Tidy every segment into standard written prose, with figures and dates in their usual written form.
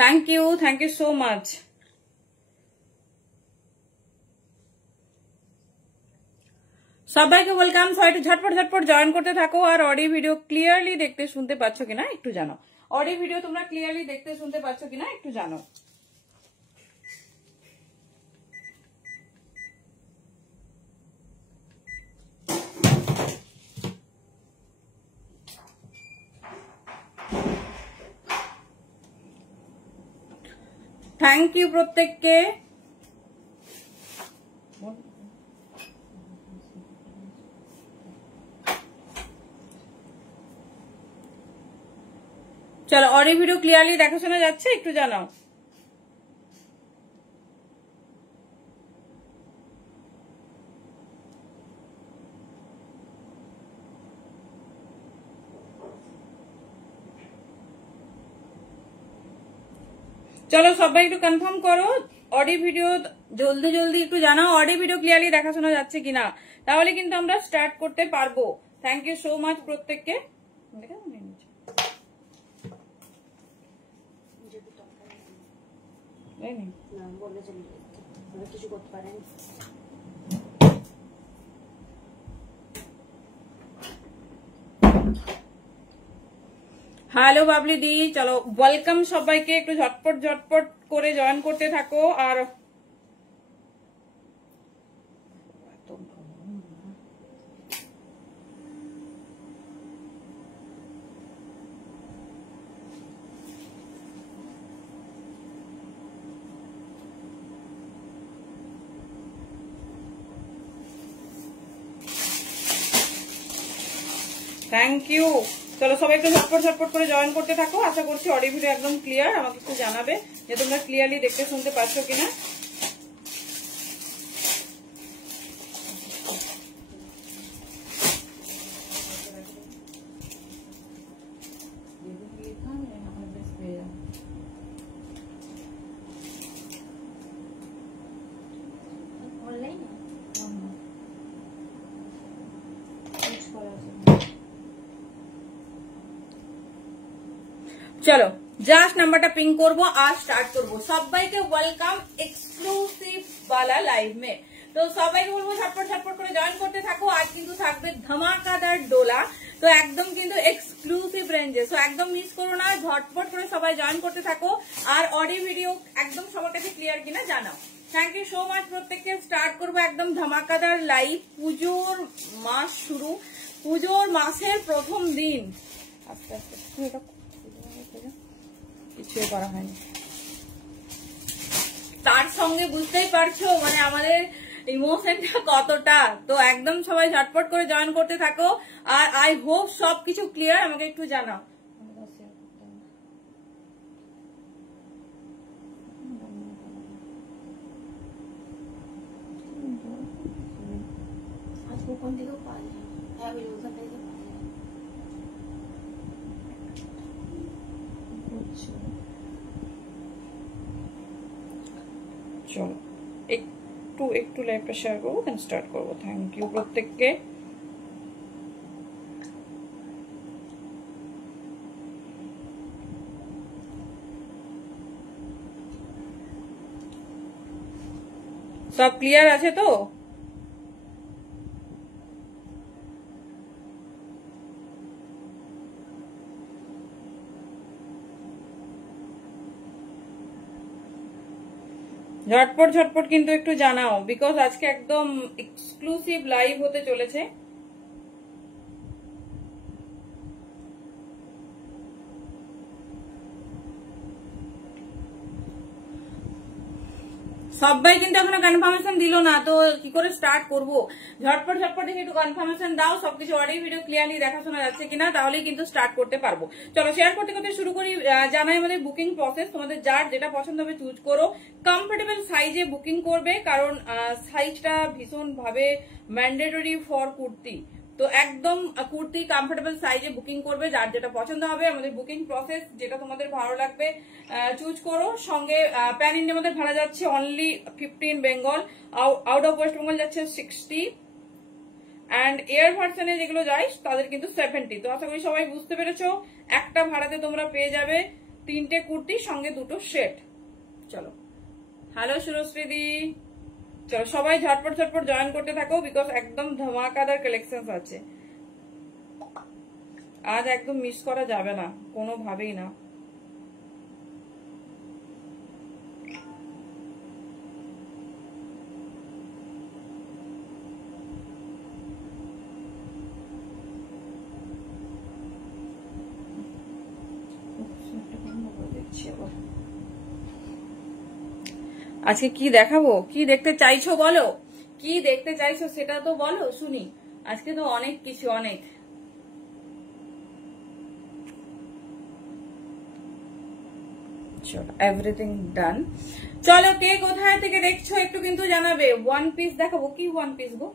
Thank you so much. সবাইকে welcome. সবাই একটু ঝটপট ঝটপট জয়েন করতে থাকো। আর অডিও ভিডিও ক্লিয়ারলি দেখতে শুনতে পাচ্ছ কিনা একটু জানো। অডিও ভিডিও তোমরা ক্লিয়ারলি দেখতে শুনতে পাচ্ছ কিনা একটু জানো। থ্যাংক ইউ প্রত্যেককে। চলো অডিও ভিডিও ক্লিয়ারলি দেখা শোনা যাচ্ছে একটু জানাও। চলো সবাই একটু কনফার্ম করো অডিও ভিডিও জলদি জলদি একটু জানাও অডিও ভিডিও ক্লিয়ারলি দেখা শোনা যাচ্ছে কিনা, তাহলে কিন্তু আমরা স্টার্ট করতে পারবো। থ্যাংক ইউ সো মাচ প্রত্যেককে। হ্যালো বাবলি দি, চলো ওয়েলকাম সবাইকে। একটু ঝটপট ঝটপট করে জয়েন করতে থাকো। আর থ্যাংক ইউ। চলো সবাই একটু ঝটপট ঝটপট করে জয়েন করতে থাকো। আশা করছি অডিও ভিডিও একদম ক্লিয়ার। আমাকে একটু জানাবে যে তোমরা ক্লিয়ারলি দেখতে শুনতে পাচ্ছ কিনা। চলো জাস্ট নাম্বারটা পিং করবো আর স্টার্ট করবো। সবাইকে ওয়েলকাম এক্সক্লুসিভ वाला লাইভ মে। তো সবাইকে বলবো ঝটপট ঝটপট করে জয়েন করতে থাকো। আজ কিন্তু থাকবে ধামাকাদার ডোলা, তো একদম কিন্তু এক্সক্লুসিভ রেঞ্জে। তো একদম মিস করো না, ঝটপট করে সবাই জয়েন করতে থাকো। আর অডিও ভিডিও একদম সবার কাছে ক্লিয়ার কিনা জানাও। থ্যাংক ইউ সো মাচ প্রত্যেককে। স্টার্ট করবো একদম ধামাকাদার লাইভ। পুজোর মাস শুরু, পুজোর মাসের প্রথম দিন। আস্তে আস্তে কিছুই করা হয়নি, তার সঙ্গে বুঝতেই পারছো মানে আমাদের ইমোশনটা কতটা। তো একদম সবাই ঝটপট করে জয়েন করতে থাকো। আর আই হোপ সবকিছু ক্লিয়ার, আমাকে একটু জানাও। চলো একটু একটু লাইভটা শেয়ার করবো, দেন স্টার্ট করবো। থ্যাংক ইউ প্রত্যেককে। সব ক্লিয়ার আছে তো? ঝটপট ঝটপট কিন্তু একটু জানাও, বিকজ আজকে একদম এক্সক্লুসিভ লাইভ হতে চলেছে। সবাই কিন্তু এখনো কনফার্মেশন দিল না, তো কি করে স্টার্ট করবো। ঝটপট ঝটপট দেখে একটু কনফার্মেশন দাও, সবকিছু অডিও ভিডিও ক্লিয়ারলি দেখাশোনা যাচ্ছে কিনা, তাহলেই কিন্তু স্টার্ট করতে পারবো। চলো শেয়ার করতে করতে শুরু করি। জানাই আমাদের বুকিং প্রসেস। তোমাদের যার যেটা পছন্দ হবে চুজ করো। কমফোর্টেবল সাইজে বুকিং করবে, কারণ সাইজটা ভীষণ ভাবে ম্যান্ডেটরি ফর কুর্তি। তো একদম কুর্তি কমফোর্টেবল সাইজে বুকিং করবে, যার যেটা পছন্দ হবে। আমাদের বুকিং প্রসেস যেটা তোমাদের ভালো লাগবে চুজ করো। সঙ্গে প্যান ইন্ডিয়ার মধ্যে ভাড়া যাচ্ছে only 15 Bengal, out of West Bengal যাচ্ছে 60, অ্যান্ড এয়ার ভার্সনে যেগুলো যায় তাদের কিন্তু 70। তো আশা করি সবাই বুঝতে পেরেছো। একটা ভাড়াতে তোমরা পেয়ে যাবে 3টে কুর্তি সঙ্গে 2টো সেট। চলো, হ্যালো সুরশ্রী দি, চলো সবাই ঝটপট ঝটপট জয়েন করতে থাকো, বিকজ একদম ধামাকাদার কালেকশন আছে আজ, একদম মিস করা যাবে না কোনোভাবেই না। আজকে কি দেখাবো, কি দেখতে চাইছো বলো, কি দেখতে চাইছো সেটা তো বলো শুনি। আজকে তো অনেক কিছু, অনেক। চলো, এভরিথিং ডান। চলো, কে কোথায় থেকে দেখছো একটু কিন্তু জানাবে। ওয়ান পিস দেখাবো, কি ওয়ান পিস গো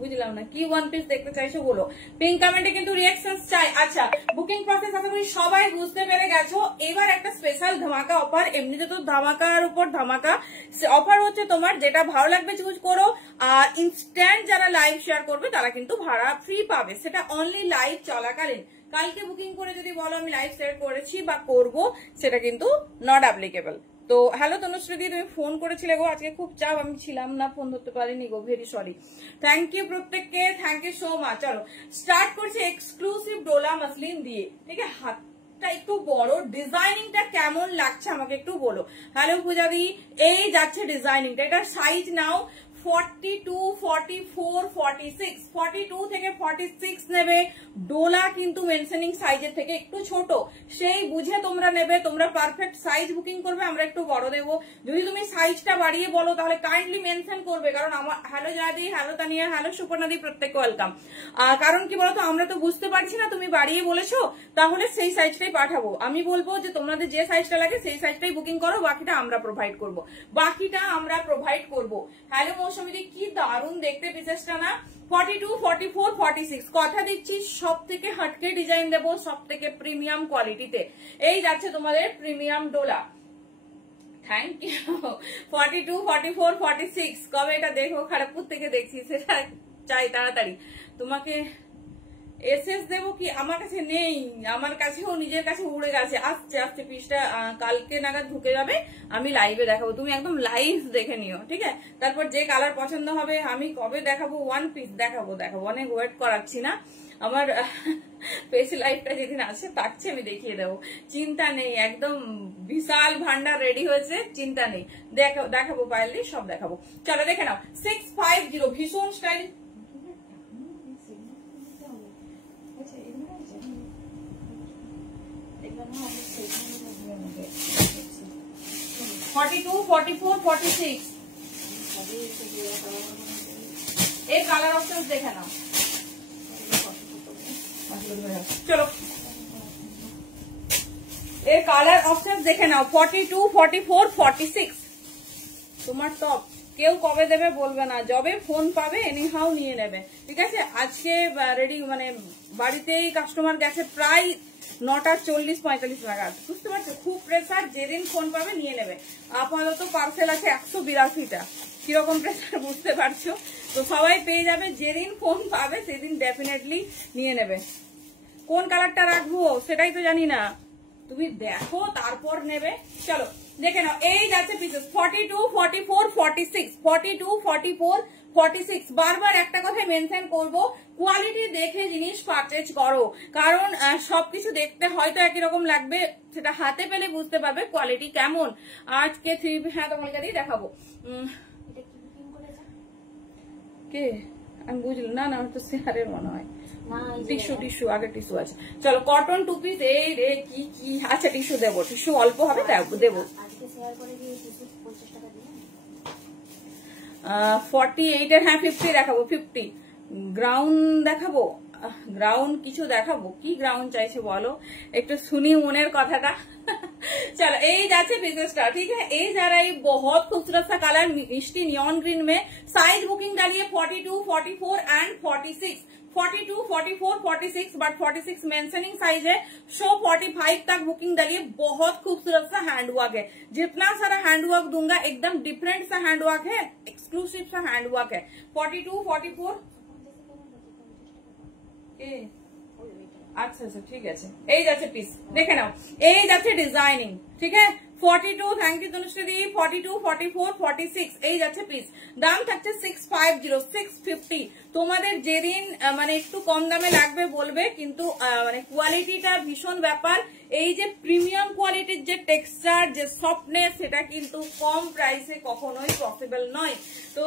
বুঝলাম না, কি ওয়ান পিস দেখতে চাইছো বলো। পিঙ্ক কমেন্টে কিন্তু রিঅ্যাকশনস চাই। আচ্ছা, বুকিং প্রসেস আশা করি সবাই বুঝতে পেরে গেছো। এবার একটা স্পেশাল ধামাকা অফার, এমনিতে তো ধামাকার উপর ধামাকা অফার হচ্ছে, তোমার যেটা ভালো লাগবে চুজ করো। আর ইনস্ট্যান্ট যারা লাইভ শেয়ার করবে তারা কিন্তু ভাড়া ফ্রি পাবে, সেটা অনলি লাইভ চলাকালীন। কালকে বুকিং করে যদি বলো আমি লাইভ শেয়ার করেছি বা করবো, সেটা কিন্তু নট অ্যাপ্লিকেবল। তো হ্যালো তনুশ্রী দি, তুমি ফোন করেছিলে গো, আজকে খুব চাপ, আমি ছিলাম না, ফোন ধরতে পারিনি গো, ভেরি সরি। থ্যাংক ইউ প্রত্যেককে, থ্যাংক ইউ সো মাচ। চলো স্টার্ট করছি এক্সক্লুসিভ ডোলা মাসলিন দিয়ে, ঠিক আছে। হাতটা একটু বড়, ডিজাইনিংটা কেমন লাগছে আমাকে একটু বলো। হ্যালো পূজা দি, এই যাচ্ছে ডিজাইনিংটা, এটার সাইজ নাও 42, 44, 46, 42 থেকে 46 নেবে। ডোলা কিন্তু মেনশনিং সাইজের থেকে একটু ছোট, সেই বুঝে তোমরা নেবে। তোমরা পারফেক্ট সাইজ বুকিং করবে, আমরা একটু বড় দেবো। যদি তুমি সাইজটা বাড়িয়ে বলো তাহলে কাইন্ডলি মেনশন করবে, কারণ আমার হ্যালো জাদি, হ্যালো তানিয়া, হ্যালো সুপর্ণাদি, প্রত্যেককে ওয়েলকাম। কারণ কি বলতো, আমরা তো বুঝতে পারছি না তুমি বাড়িয়ে বলেছো, তাহলে সেই সাইজটাই পাঠাবো। আমি বলবো যে তোমাদের যে সাইজটা লাগে সেই সাইজটাই বুকিং করো, বাকিটা আমরা প্রোভাইড করবো। হ্যালো মৌসুমী, কি দারুণ দেখতে পিসেসটা না। 42, 44, 46 কথা দিচ্ছি, সব থেকে হটকে ডিজাইন দেবো, সব থেকে প্রিমিয়াম কোয়ালিটিতে। এই যাচ্ছে তোমাদের প্রিমিয়াম ডোলা। Thank you. 42, 44, 46 কবে এটা দেখো, খড়গপুর থেকে দেখছি, সেটা চাই তাড়াতাড়ি। তোমাকে এসএস দেবো কি, আমার কাছে নেই, আমার কাছেও নিজের কাছে উড়ে গেছে, আস্তে আস্তে পিসটা কালকে নাগাদ ঢুকে যাবে, আমি লাইভে দেখাবো, তুমি একদম লাইভ দেখে নিও, ঠিক আছে। তারপর যে কালার পছন্দ হবে, আমি কবে দেখাবো ওয়ান পিস দেখাবো, অনেক ওয়েট করাচ্ছি না। আমার ফেসি লাইভটা যেদিন আছে থাকছে আমি দেখিয়ে দেবো, চিন্তা নেই, একদম বিশাল ভান্ডার রেডি হয়েছে, চিন্তা নেই, দেখাবো পাইলে সব দেখাবো। চলো দেখে নাও, 650 ভীষণ স্টাইল। 42, 44, 46 এই কালার অপশন দেখে নাও। চলো এর কালার অপশন দেখে নাও, 42, 44, 46 তোমার টপ। কেউ কবে দেবে বলবে না, যবে ফোন পাবে এনি হাউ নিয়ে নেবে, ঠিক আছে। আজকে রেডি, মানে বাড়িতেই কাস্টমার গেছে প্রায় 9:40, 45 নাগাদ, বুঝতে পারছো, খুব প্রেসার, যেদিন ফোন পাবে নিয়ে নেবে। আপাতত পার্সেল আছে 182টা, কিরকম প্রেসার বুঝতে পারছো। তো সবাই পেয়ে যাবে, যেদিন ফোন পাবে সেদিন ডেফিনেটলি নিয়ে নেবে। কোন কালারটা রাখবো সেটাই তো জানি না, তুমি দেখো তারপর নেবে। চলো দেখে নাও, এই যাচ্ছে পিসেস 42, 44, 46, 42, 44, 46। বারবার একটা কথাই মেনশন করবো, কোয়ালিটি দেখে জিনিস পারচেজ করো, কারণ সবকিছু দেখতে হয়তো একই রকম লাগবে, সেটা হাতে পেলে বুঝতে পারবে কোয়ালিটি কেমন। আজকে 3, হ্যাঁ তোমাকে দিয়ে দেখাবো। কে আমি বুঝলাম না, না তো শেয়ারের মনে হয়, টিস্যু আগে টিস্যু আছে। চলো কটন টু পিস, এই রে কি কি, আচ্ছা টিস্যু দেবো, টিস্যু অল্প হবে দেবো। 48 এর, হ্যাঁ 50 দেখাবো, 50 গ্রাউন্ড দেখাবো, গ্রাউন্ড কিছু দেখাবো, কি গ্রাউন্ড চাইছে বলো, একটু শুনি মনের কথাটা। चलो এই যাচ্ছে বিজনেসটা, ठीक है। ये जा रहा है बहुत खूबसूरत सा कलर मिष्टी नियॉन ग्रीन में। साइज बुकिंग डालिए 42, 44 एंड 46, 42, 44, 46, बट 46 मेंशनिंग साइज है। शो 45 तक बुकिंग डालिए। बहुत खूबसूरत सा हैंडवर्क है, जितना सारा हैंडवर्क दूंगा एकदम डिफरेंट सा हैंडवर्क है, एक्सक्लूसिव सा हैंडवर्क है। 42, 44 আচ্ছা আচ্ছা ঠিক আছে, এই যাচ্ছে পিস, দেখে নাও এই যাচ্ছে ডিজাইনিং, ঠিক আছে 42, থ্যাংক ইউ তনুশ্রী, 42, 44, 46 এই যাচ্ছে পিস। দাম থাকছে 650, 650। তোমাদের যেদিন মানে একটু কম দামে লাগবে বলবে, কিন্তু মানে কোয়ালিটিটা ভীষণ ব্যাপার। এই যে প্রিমিয়াম কোয়ালিটির যে টেক্সচার, যে সফটনেস, সেটা কিন্তু কম প্রাইসে কখনোই পসিবল নয়। তো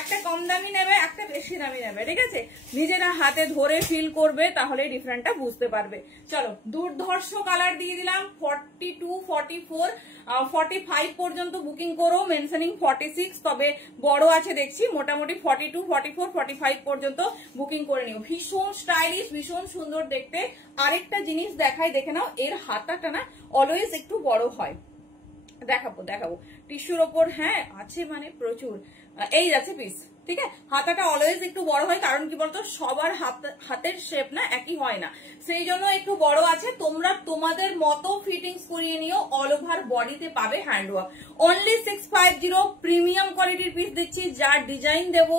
একটা কম দামি নেবে, একটা বেশি দামি নেবে, ঠিক আছে, নিজেরা হাতে ধরে ফিল করবে, তাহলে ডিফারেন্টটা বুঝতে পারবে। চলো দুর্ধর্ষ কালার দিয়ে দিলাম। 42, 44, 45 পর্যন্ত বুকিং করো, মেনশনিং 46, তবে বড় আছে দেখছি, মোটামুটি 42, 44, 45 পর্যন্ত বুকিং করে নিও। ভীষণ স্টাইলিশ, ভীষণ সুন্দর দেখতে। আরেকটা জিনিস দেখাই, দেখে নাও, এর হাতাটা না অলওয়েজ একটু বড় হয়, দেখাবো দেখাবো টিস্যুর ওপর, হ্যাঁ আছে মানে প্রচুর। এই যাচ্ছে পিস, ঠিক আছে, হাতাটা অলওয়েজ একটু বড় হয়, কারণ কি বলতো সবার হাতের শেপ না একই হয় না, সেই জন্য একটু বড় আছে। তোমরা তোমাদের মতো ফিটিংস করিয়ে নিও, অল ওভার বডিতে পাবে হ্যান্ডওয়ার্ক। অনলি 650 প্রিমিয়াম কোয়ালিটির পিস দিচ্ছি, যার ডিজাইন দেবো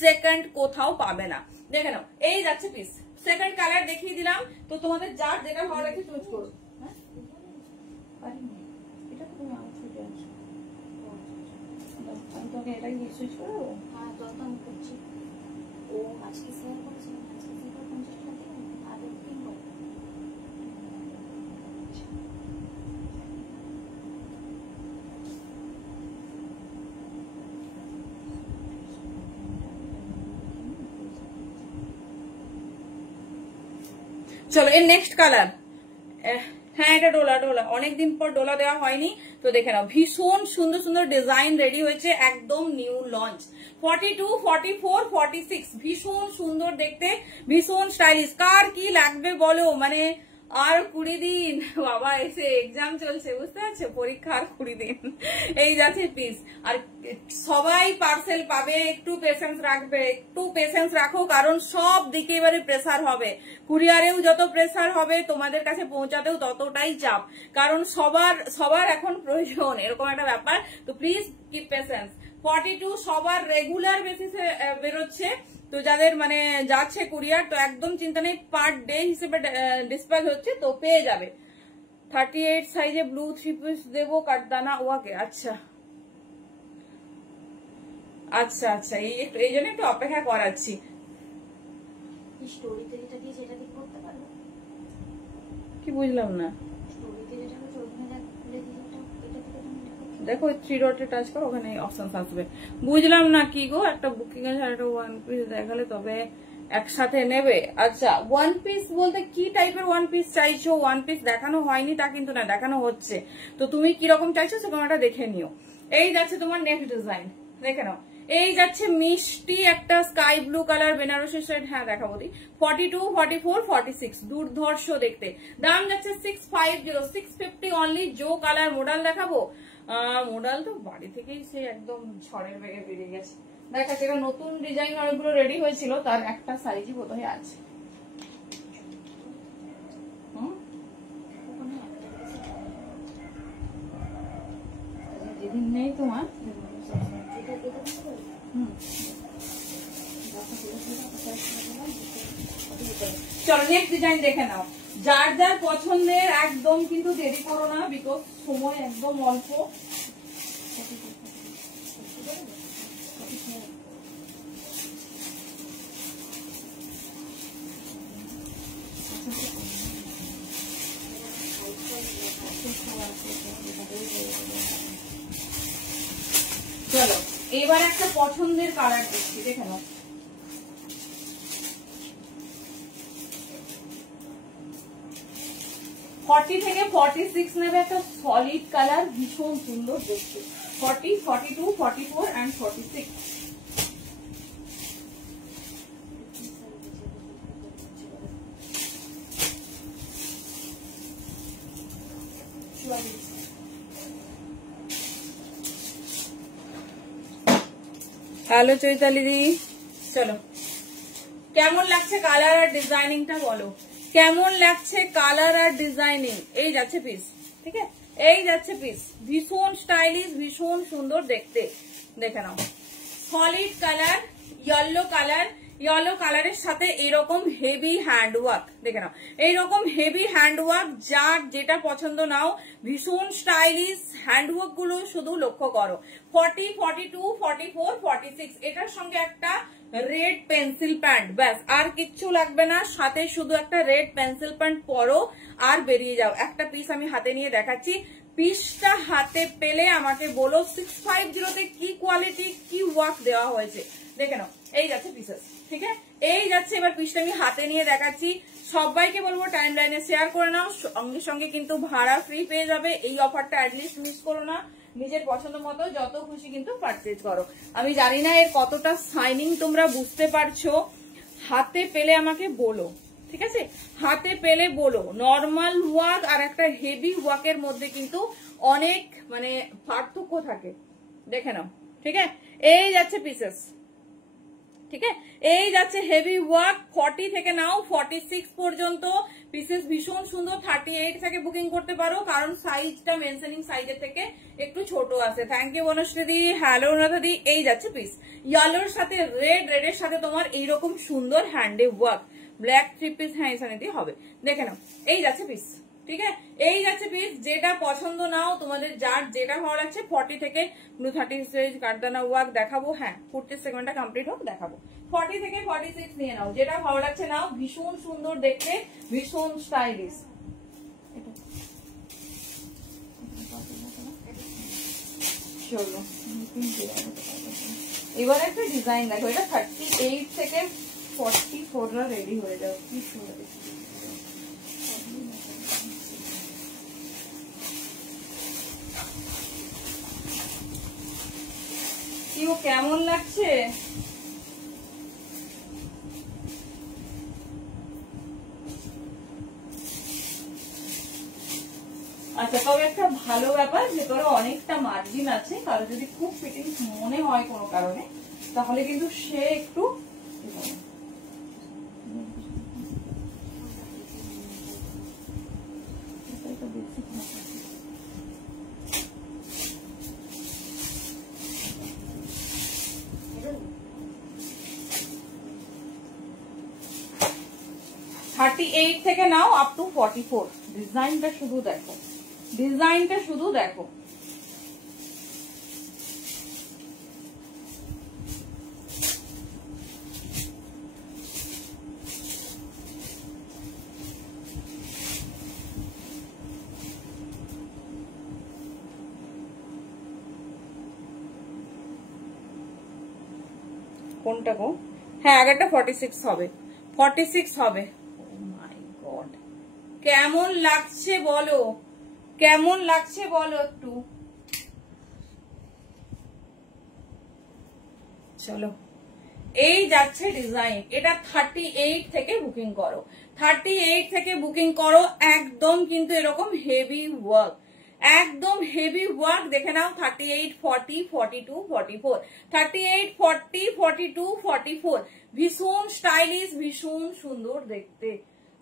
সেকেন্ড কোথাও পাবে না। দেখে নাও এই যাচ্ছে পিস, সেকেন্ড কালার দেখিয়ে দিলাম। তো তোমাদের যার যেটা ভালো লাগে চুজ করো। তোকে এটাই সুইচ করে দেবো। হ্যাঁ তো আমি করছি। ও আজকে শেয়ার করেছিলাম, আজকে শেয়ার 50 টাকা দিলাম, আর বুকিং করে। চলো এর নেক্সট কালার, হ্যাঁ এটা ডোলা, ডোলা অনেকদিন পর ডোলা দেওয়া হয়নি, তো দেখে নাও ভীষণ সুন্দর সুন্দর ডিজাইন রেডি হয়েছে, একদম নিউ লঞ্চ। 42, 44, 46 ভীষণ সুন্দর দেখতে, ভীষণ স্টাইলিশ। কার কি লাগবে বলো, মানে আর 20 দিন, বাবা এসে এক্সাম চলছে, বুঝতে পারছো, পরীক্ষা আর 20 দিন। এই যাচ্ছে পিস, আর সবাই পার্সেল পাবে, একটু পেশেন্স রাখবে, একটু পেশেন্স রাখো, কারণ সব দিকে এবারে প্রেসার হবে, কুরিয়ারেও যত প্রেসার হবে, তোমাদের কাছে পৌঁছাতেও ততটাই চাপ, কারণ সবার এখন প্রয়োজন, এরকম একটা ব্যাপার। তো প্লিজ কিপ পেশেন্স। 42 সবার রেগুলার বেসিসে বেরোচ্ছে, তো যাদের মানে যাচ্ছে কুরিয়ার, তো একদম চিন্তা নেই, পার ডে হিসেবে ডিসপ্যাচ হচ্ছে, তো পেয়ে যাবে। 38 সাইজে ব্লু 3 পিস দেবো, কাটদানা ওয়াকে। আচ্ছা আচ্ছা আচ্ছা, এই জন্য একটু অপেক্ষা করাচ্ছি। স্টোরিতে যেটা দিয়েছে এটা কি করতে পারবো? কি বুঝলাম না। স্টোরিতে যেটা হচ্ছে ওখানে খুলে দিয়ে এটা থেকে তুমি দেখো 3 ডটে টাচ করো, ওখানে অপশন আসবে। বুঝলাম না কি গো, একটা বুকিং এর একটা ওয়ান পিস দেখালে তবে একসাথে নেবে। আচ্ছা ওয়ান পিস বলতে কি টাইপের ওয়ান পিস চাইছো? ওয়ান পিস দেখানো হয়নি তা কিন্তু না, দেখানো হচ্ছে, তো তুমি কিরকম চাইছো সেরকম একটা দেখে নিও। এই যাচ্ছে তোমার নেক্সট ডিজাইন, দেখে নাও। এই যাচ্ছে মিষ্টি একটা sky blue colour Benarasi set, হ্যাঁ দেখাবো দি। 42, 44, 46 দুর্ধর্ষ দেখতে। দাম যাচ্ছে 650, 650 অনলি। জো কালার মডেল দেখাবো, মডেল তো বাড়ি থেকেই সে একদম ঝড়ের বেগে বেরিয়ে গেছে। দেখা যেটা নতুন ডিজাইন অনেকগুলো রেডি হয়েছিল, তার একটা সাইজই বোধহয় আছে। যেদিন নেই তোমার, চলো নেক্সট ডিজাইন দেখে নাও। যার যার পছন্দের একদম কিন্তু দেরি করো না, বিকজ সময় একদম অল্প। চলো এবার একটা পছন্দের কালার দেখছি, দেখে নাও। ফর্টি থেকে 46 নেবে, একটা সলিড কালার, ভীষণ সুন্দর দেখতে। 40, 42, 44 and 46। হ্যালো চৈতালি দি, চলো কেমন লাগছে কালার আর ডিজাইনিংটা বলো, কেমন লাগছে কালার আর ডিজাইনিং। এই যাচ্ছে পিস, ঠিক আছে, এই যাচ্ছে পিস, ভীষণ স্টাইলিশ, ভীষণ সুন্দর দেখতে, দেখে নাও। Solid colour, yellow colour, yellow কালারের সাথে এরকম হেভি হ্যান্ড ওয়ার্ক, দেখে নাও এইরকম হেভি হ্যান্ড ওয়ার্ক, যার যেটা পছন্দ নাও, ভীষণ স্টাইলিশ হ্যান্ড ওয়ার্ক গুলো শুধু লক্ষ্য করো। 40, 42, 44, 46, এটার সঙ্গে একটা রেড পেন্সিল প্যান্ট, ব্যাস আর কিচ্ছু লাগবে না, সাথে শুধু একটা রেড পেন্সিল প্যান্ট পরো আর বেরিয়ে যাও। একটা পিস আমি হাতে নিয়ে দেখাচ্ছি, পিসটা হাতে পেলে আমাকে বলো 650 তে কি কোয়ালিটি কি ওয়ার্ক দেওয়া হয়েছে, দেখে নাও। এই যাচ্ছে পিসেস, ঠিক আছে, এই যাচ্ছে। এবার পিসটা আমি হাতে নিয়ে দেখাচ্ছি, সবাইকে বলবো টাইম লাইনে শেয়ার করে নাও, সঙ্গে সঙ্গে কিন্তু ভাড়া ফ্রি পেয়ে যাবে। এই অফারটা অ্যাটলিস্ট মিস করো না, নিজের পছন্দ মতো যত খুশি কিন্তু পারচেজ করো। আমি জানি না এর কতটা শাইনিং তোমরা বুঝতে পারছো, হাতে পেলে আমাকে বলো, ঠিক আছে, হাতে পেলে বলো। নর্মাল ওয়ার্ক আর একটা হেভি ওয়ার্কের মধ্যে কিন্তু অনেক মানে পার্থক্য থাকে, দেখে নাও, ঠিক আছে। এই যাচ্ছে পিসেস, ঠিক আছে, এই যাচ্ছে হেভি ওয়ার্ক। 40 থেকে নাও 46 পর্যন্ত পিসেস ভীষণ সুন্দর। 38 থেকে বুকিং করতে পারো, কারণ সাইজটা মেনশনিং সাইজের থেকে একটু ছোট আছে। Thank you Banashri, hello Anuradha. এই যাচ্ছে পিস, ইয়েলোর সাথে রেড, রেডের সাথে তোমার এইরকম সুন্দর হ্যান্ডে ওয়ার্ক, ব্ল্যাক 3 পিস, হ্যাঁ এখানে দিয়ে হবে, দেখে নাও। এই যাচ্ছে পিস, ঠিক আছে, এই যাচ্ছে পিস। যেটা পছন্দ নাও, তোমাদের যার যেটা ভালো লাগছে। 40 থেকে 30 কাটদানা ওয়ার্ক দেখাবো, হ্যাঁ কুর্তির সেগমেন্টটা কমপ্লিট হোক দেখাবো। 40 থেকে 46 নিয়ে নাও, যেটা ভালো লাগছে নাও, ভীষণ সুন্দর দেখতে, ভীষণ স্টাইলিশ। চলো এবার একটা ডিজাইন দেখো, এটা 38 থেকে 44 রেডি হয়ে যাও, কি সুন্দর। কি ও কেমন লাগছে? আচ্ছা, তবে একটা ভালো ব্যাপার, ভেতরে অনেকটা মার্জিন আছে, কারো যদি খুব ফিটিং মনে হয় কোনো কারণে, তাহলে কিন্তু সে একটু 38 থেকে নাও আপ টু 44। ডিজাইনটা শুধু দেখো, ডিজাইনটা শুধু দেখো। কোনটা গো? হ্যাঁ আগেরটা 46 হবে, 46 হবে। কেমন লাগছে বলো, কেমন লাগছে বলো একটু। চলো এই যাচ্ছে ডিজাইন, এটা 38 থেকে বুকিং করো, 38 থেকে বুকিং করো। একদম কিন্তু এরকম হেভি ওয়ার্ক, একদম হেভি ওয়ার্ক, দেখে নাও। 38, 40, 42, 44, 38, 40, 42, 44, ভীষণ স্টাইলিশ, ভীষণ সুন্দর দেখতে।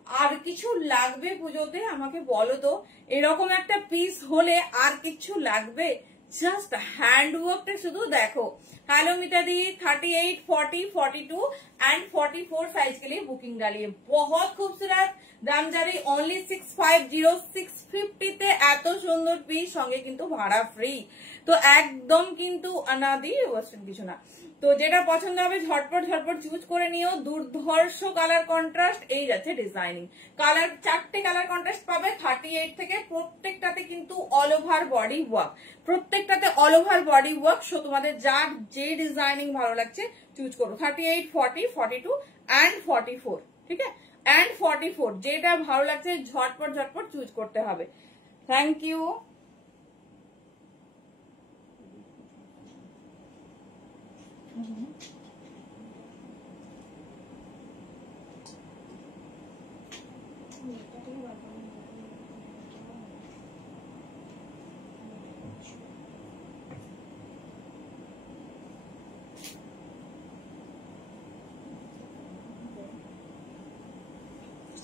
আর কিছু লাগবে পুজোতে আমাকে বলো তো, এরকম একটা পিস হলে আর কিছু লাগবে? জাস্ট হ্যান্ড ওয়ার্কটা শুধু দেখো। हेलो मीता दी, 38, 40, 42 एंड 44 साइज के लिए बुकिंग डालिए। बहुत खूबसूरत, दाम जा रही ओनली 650, 650 তে এত সুন্দর পিস, সঙ্গে কিন্তু ভাড়া ফ্রি। তো একদম কিন্তু অনাদি কিছু না। তো যেটা পছন্দ হবে ঝটপট ঝটপট চুজ করে নিও। দুর্ধর্ষ কালার কন্ট্রাস্ট, এই যাচ্ছে ডিজাইনিং কালার, 4টে কালার কন্ট্রাস্ট পাবে 38 থেকে। প্রত্যেকটাতে কিন্তু অল ওভার বডি ওয়ার্ক, প্রত্যেকটাতে all over body work. So তোমাদের যার যে ডিজাইনিং ভালো লাগছে চুজ করো। 38, 40, 42 এন্ড 44, ঠিক আছে, এন্ড 44 যেটা ভালো লাগছে ঝটপট ঝটপট চুজ করতে হবে। Thank you.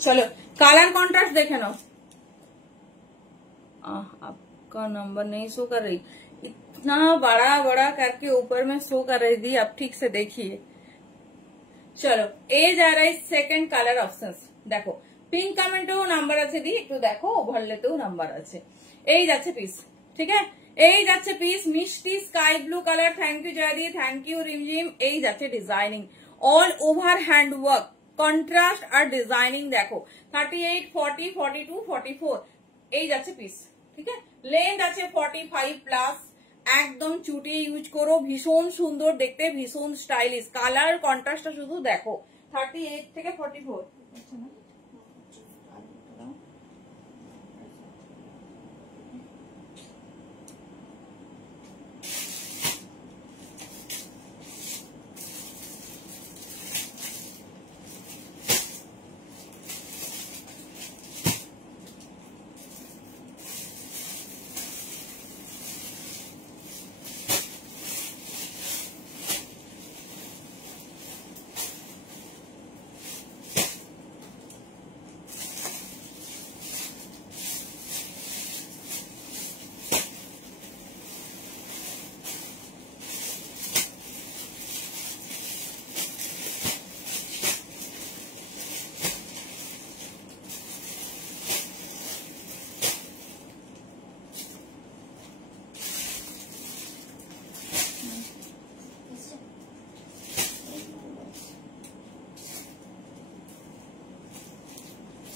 चलो कलर कॉन्ट्रास्ट देखे लो। आपका नंबर नहीं शो कर रही, इतना बड़ा बड़ा करके ऊपर में शो कर रही थी। अब ठीक से देखिए, চলো এই যা रहा है সেকেন্ড কালার অপশনস দেখো পিঙ্ক কমেন্টেও নাম্বার আছে দি একটু দেখো ওভারলেতেও নাম্বার আছে এই যাচ্ছে পিস ঠিক আছে এই যাচ্ছে পিস মিষ্টি sky blue colour thank you জয়দি থ্যাংক ইউ রিমঝিম এই যাচ্ছে designing all over hand work contrast আর ডিজাইনিং দেখো 38 40 42 44 এই যাচ্ছে পিস ঠিক আছে লেন্থ আছে 45 প্লাস একদম চুটি ইউজ করো ভীষণ সুন্দর দেখতে ভীষণ স্টাইলিশ কালার কন্ট্রাস্টটা শুধু দেখো 38 থেকে 44 আচ্ছা না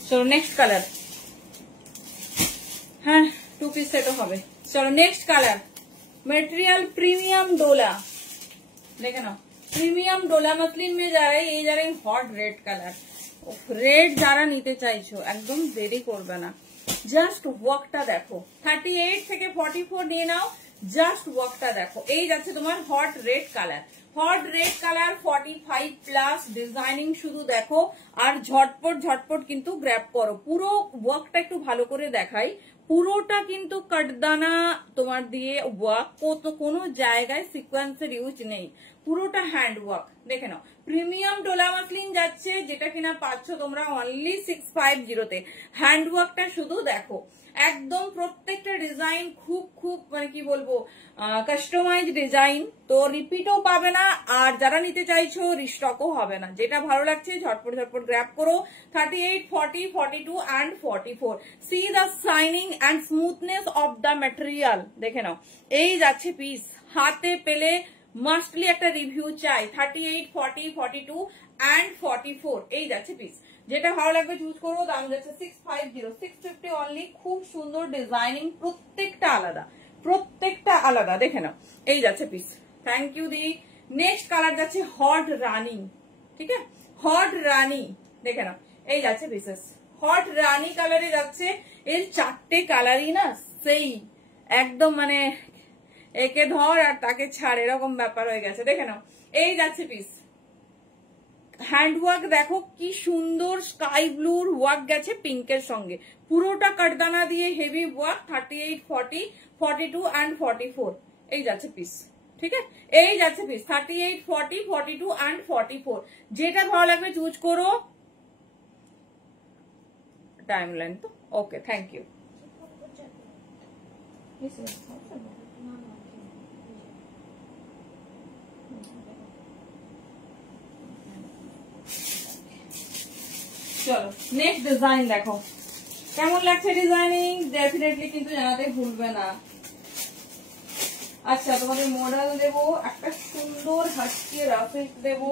চলো নেক্সট কালার হ্যাঁ টু পিস সেটও হবে চলো নেক্সট কালার मटेरियल प्रीमियम डोला देखे ना प्रीमियम डोला मसलिन में जा रहे ये जा रहे हॉट रेड कलर रेड যারা নিতে চাইছো একদম দেরি করবে না জাস্ট ওয়ার্কটা দেখো 38 থেকে 44 নিয়ে নাও জাস্ট ওয়ার্কটা দেখো এই যাচ্ছে তোমার hot red colour 45 plus designing শুধু দেখো আর ঝটপট কিন্তু গ্র্যাব করো পুরো ওয়ার্কটা একটু ভালো করে দেখাই পুরোটা কিন্তু কাটদানা তোমার দিয়ে ওয়ার্ক কোনো জায়গায় সিকোয়েন্সের ইউজ নেই পুরোটা হ্যান্ড ওয়ার্ক দেখে নাও প্রিমিয়াম ডোলা মাসলিন যাচ্ছে যেটা কিনা পাচ্ছ তোমরা অনলি 650 তে হ্যান্ড ওয়ার্কটা শুধু দেখো একদম প্রত্যেকটা ডিজাইন খুব মানে কি বলবো কাস্টমাইজ ডিজাইন তো রিপিটও পাবে না আর যারা নিতে চাইছো রিস্টকও হবে না যেটা ভালো লাগছে ঝটপট গ্র্যাব করো 38 40 42 and 44 see the shining and smoothness of the material দেখে নাও এই যাচ্ছে পিস হাতে পেলে মাস্টলি একটা রিভিউ চাই 38 40 42 and 44 এই যাচ্ছে পিস যেটা ভালো লাগবে চুজ করো দাম যাচ্ছে 650 650 অনলি খুব সুন্দর ডিজাইনিং প্রত্যেকটা আলাদা দেখে নাও এই যাচ্ছে পিস থ্যাংক ইউ দি নেক্সট কালার যাচ্ছে হট রানি ঠিক আছে হট রানি দেখে নাও এই যাচ্ছে পিসেস হট রানি কালারে যাচ্ছে এর চারটে কালারই না সেই একদম মানে একে ধর আর তাকে ছাড় এরকম ব্যাপার হয়ে গেছে দেখে নাও এই যাচ্ছে পিস হ্যান্ড ওয়ার্ক দেখো কি সুন্দর স্কাই ব্লুর ওয়ার্ক গেছে পিঙ্কের সঙ্গে পুরোটা কাটদানা দিয়ে হেভি ওয়ার্ক 38 40 42 and 44 এই যাচ্ছে পিস ঠিক আছে এই যাচ্ছে পিস 38 40 42 and 44 যেটা ভালো লাগবে চুজ করো টাইমলাইন তো ওকে থ্যাংক ইউ চলো নেক্সট ডিজাইন দেখো কেমন লাগছে ডিজাইনিং ডেফিনেটলি কিন্তু জানাতে ভুলবে না আচ্ছা তোমাদের মডেল দেবো একটা সুন্দর হাসি রাফেল দেবো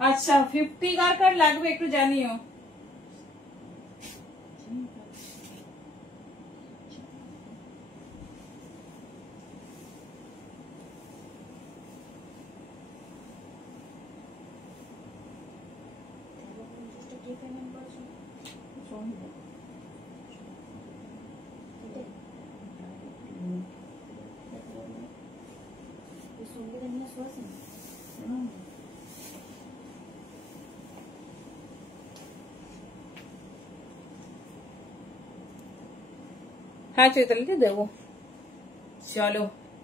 আচ্ছা 50 কার লাগবে একটু জানিও হ্যাঁ চৈতালিতে দেবো চলো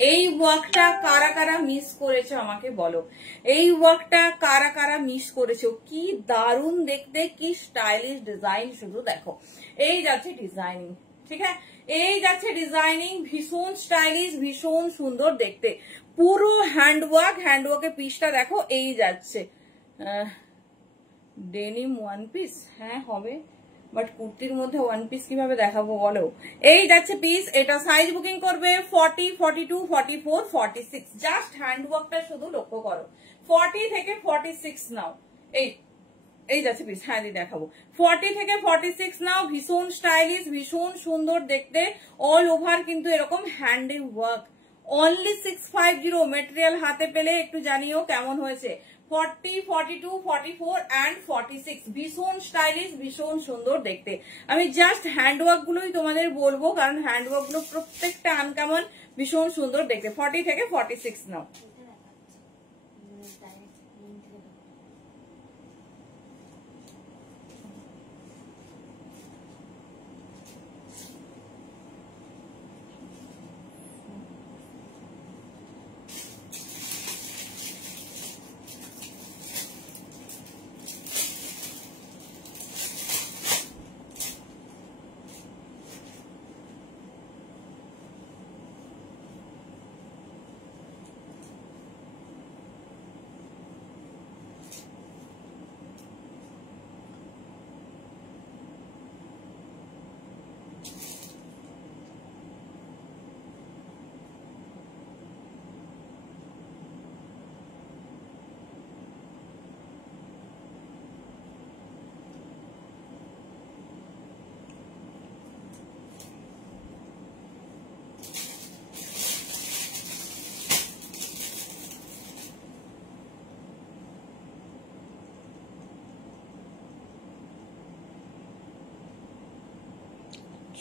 এই ওয়ার্কটা কারা কারা মিস করেছো আমাকে বলো, এই ওয়ার্কটা কারা কারা মিস করেছো? কি দারুণ দেখতে, কি স্টাইলিশ ডিজাইন, শুধু দেখো। এই যাচ্ছে ডিজাইনিং, ঠিক আছে, এই যাচ্ছে ডিজাইনিং, ভীষণ স্টাইলিশ, ভীষণ সুন্দর দেখতে, পুরো হ্যান্ডওয়ার্ক, হ্যান্ডওয়ার্কের পিসটা দেখো। এই যাচ্ছে ডেনিম ওয়ান পিস, হ্যাঁ হবে, বাট কুর্তির মধ্যে ওয়ান পিস কিভাবে দেখাবো বলো। এই যাচ্ছে পিস, এটা সাইজ বুকিং করবে 40, 42, 44, 46। জাস্ট হ্যান্ডওয়ার্কটা শুধু লক্ষ্য করো, 40 থেকে 46 নাও। এই যাচ্ছে পিস, হ্যাঁ দি দেখাবো, 40 থেকে 46 নাও। ভীষণ স্টাইলিশ, ভীষণ সুন্দর দেখতে, অল ওভার কিন্তু এরকম হ্যান্ডি ওয়ার্ক। অনলি 650। মেটেরিয়াল হাতে পেলে একটু জানিও কেমন হয়েছে। 40, 42, 44 and 46, ভীষণ স্টাইলিশ, ভীষণ সুন্দর দেখতে। আমি জাস্ট হ্যান্ডওয়ার্ক গুলোই তোমাদের বলবো, কারণ হ্যান্ডওয়ার্ক গুলো প্রত্যেকটা আনকমন, ভীষণ সুন্দর দেখতে। 40 থেকে 46 নাও।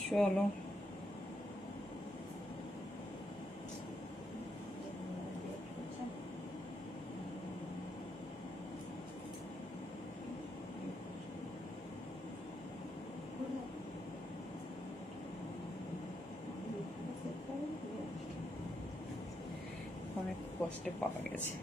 চলো অনেক কষ্টে পাওয়া গেছে।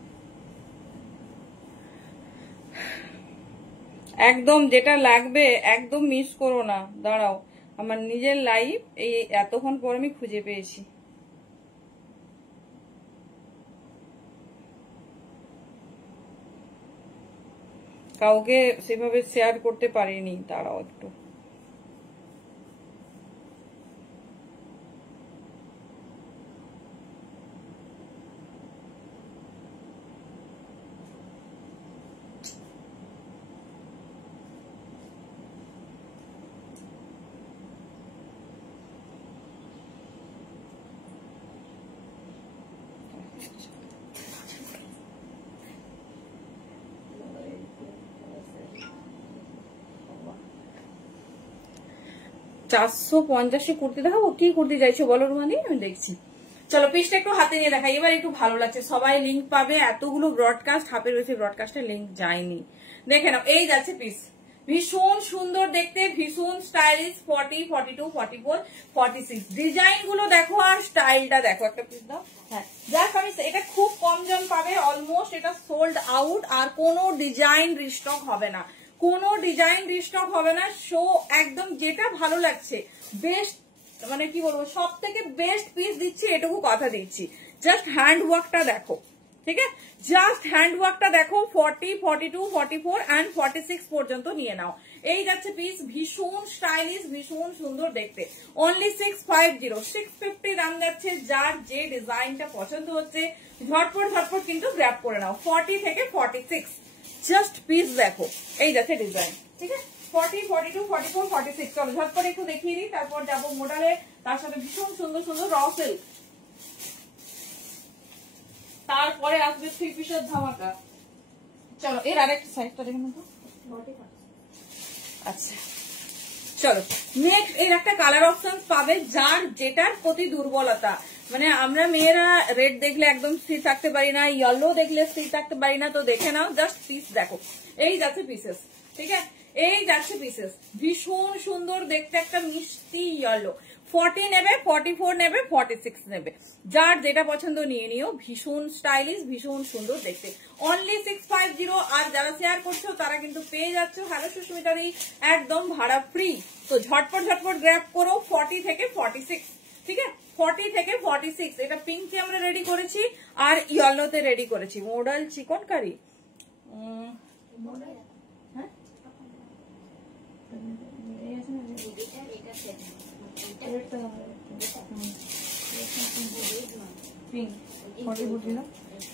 একদম যেটা লাগবে একদম মিস করো না। দাঁড়াও, আমার নিজের লাইভ এই এতক্ষণ পর আমি খুঁজে পেয়েছি। কাউকে সেভাবে শেয়ার করতে পারিনি, দাঁড়াও একটু। চারশো 450 কুর্তি দেখাবো? কি কুর্তি চাইছো বলো রুমানি, আমি দেখছি। চলো পিসটা একটু হাতে নিয়ে দেখাই, এবার একটু ভালো লাগছে। সবাই লিঙ্ক পাবে, এতগুলো ব্রডকাস্ট হাতে রয়েছে, ব্রডকাস্টের লিঙ্ক যায়নি, দেখে নাও। এই যাচ্ছে পিস, ভীষণ সুন্দর দেখতে, ভীষণ স্টাইলিশ। 40, 42, 44, 46 ডিজাইন গুলো দেখো আর স্টাইলটা দেখো। একটা পিস দাও, হ্যাঁ যাক, আমি এটা খুব কম জন পাবে, অলমোস্ট এটা সোল্ড আউট, আর কোনো ডিজাইন রিস্টক হবে না, কোনো ডিজাইন রিস্টক হবে না। শো একদম যেটা ভালো লাগছে, বেস্ট মানে কি বলবো, সব থেকে বেস্ট পিস দিচ্ছি, এটুকু কথা দিচ্ছি। জাস্ট হ্যান্ড ওয়ার্কটা দেখো, ঠিক আছে, জাস্ট হ্যান্ড ওয়ার্কটা দেখো। 40, 42, 44 and 46 পর্যন্ত নিয়ে নাও। এই যাচ্ছে পিস, ভীষণ স্টাইলিশ, ভীষণ সুন্দর দেখতে। অনলি 650, 650 দাম যাচ্ছে। যার যে ডিজাইনটা পছন্দ হচ্ছে ঝটপট ঝটপট কিন্তু গ্র্যাব করে নাও। 40 থেকে 46 জাস্ট পিস দেখো। এই যাচ্ছে ডিজাইন, ঠিক আছে, 40, 42, 44, 46। চলো ঝটপট একটু দেখিয়ে দিই, তারপর যাবো মোডালে। তার সাথে ভীষণ সুন্দর সুন্দর র সিল্ক, তারপরে আসবে 3 পিসের ধামাকা। চলো এর আরেকটা সাইডটা দেখে নেবো। আচ্ছা চলো নেক্সট, এর একটা কালার অপশন পাবে, যার যেটার প্রতি দুর্বলতা। মানে আমরা মেয়েরা রেড দেখলে একদম স্থির থাকতে পারি না, ইয়েলো দেখলে স্থির থাকতে পারি না, তো দেখে নাও, জাস্ট পিস দেখো। এই যাচ্ছে পিসেস, ঠিক আছে, এই যাচ্ছে পিসেস, ভীষণ সুন্দর দেখতে, একটা মিষ্টি ইয়েলো। 40 নেবে, 44 নেবে, 46 নেবে, যার যেটা পছন্দ নিয়ে নিও। ভীষণ স্টাইলিশ, ভীষণ সুন্দর দেখতে। অনলি 650। আর যারা শেয়ার করছো তারা কিন্তু পেয়ে যাচ্ছ হ্যালো সুস্মিতাদি একদম ভাড়া ফ্রি। তো ঝটপট ঝটপট গ্র্যাব করো 40 থেকে 46। ঠিক আছে, 40 থেকে 46। এটা পিঙ্কে আমরা রেডি করেছি আর ইয়েলোতে রেডি করেছি। মডেল চিকন কারি, হ্যাঁ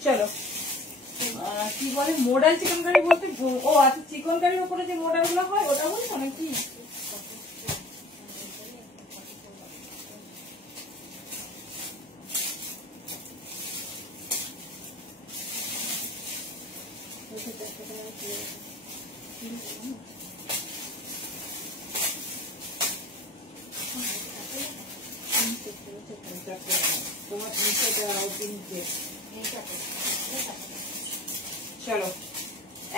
চলো কি বলে মোডাল চিকেন কারি বলতে, ও আচ্ছা চিকেন কারির উপরে যে মোডাল গুলো হয় ওটা বলছো নাকি? চলো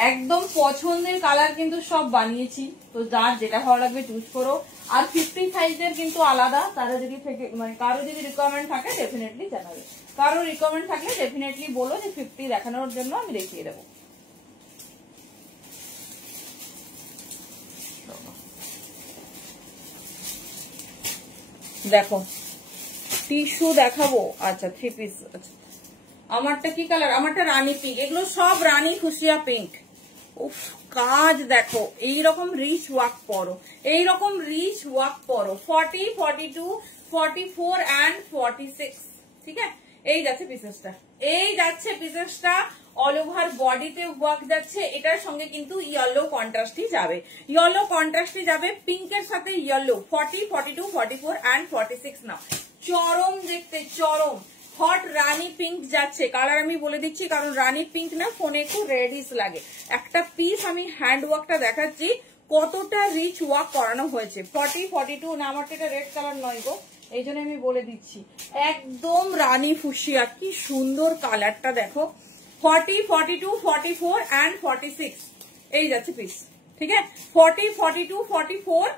একদম পছন্দের কালার কিন্তু সব বানিয়েছি, তো যার যেটা ভালো লাগবে চুজ করো। আর 50 সাইজের কিন্তু আলাদা, তারা যদি মানে কারো যদি রিকোয়ারমেন্ট থাকে ডেফিনেটলি জানাবে। কারো রিকোয়ারমেন্ট থাকলে ডেফিনেটলি বলো যে 50 দেখানোর জন্য আমি দেখিয়ে দেবো। দেখো টিস্যু দেখাবো। আচ্ছা 3 পিস। আচ্ছা আমারটা কি কালার? আমারটা রানী পিঙ্ক। এগুলো সব রানী খুশিয়া পিঙ্ক। উফ কাজ দেখো, এইরকম রিচ ওয়ার্ক পরো, এইরকম রিচ ওয়ার্ক পরো। 40, 42, 44 and 46। ঠিক আছে, এই যাচ্ছে পিসেসটা, এই যাচ্ছে পিসেসটা। অল ওভার বডিতে ওয়ার্ক যাচ্ছে। এটার সঙ্গে কিন্তু ইয়েলো কন্ট্রাস্টই যাবে, ইয়েলো কন্ট্রাস্টই যাবে পিঙ্কের সাথে ইয়েলো। 40, 42, 44 and 46 নাও। চরম দেখতে, চরম হট রানী পিঙ্ক যাচ্ছে। কালার আমি বলে দিচ্ছি, কারণ রানী পিঙ্ক না ফোনে একটু রেডিশ লাগে। একটা পিস আমি হ্যান্ড ওয়ার্কটা দেখাচ্ছি কতটা রিচ ওয়ার্ক করানো হয়েছে। 40, 42 না, আমার এটা রেড কালার নয় গো, এই জন্য আমি বলে দিচ্ছি একদম রানী ফুসিয়া। কি সুন্দর কালারটা দেখো। 40, 42, 44 and 46 এই যাচ্ছে পিস। ঠিক আছে, 40, 42, 44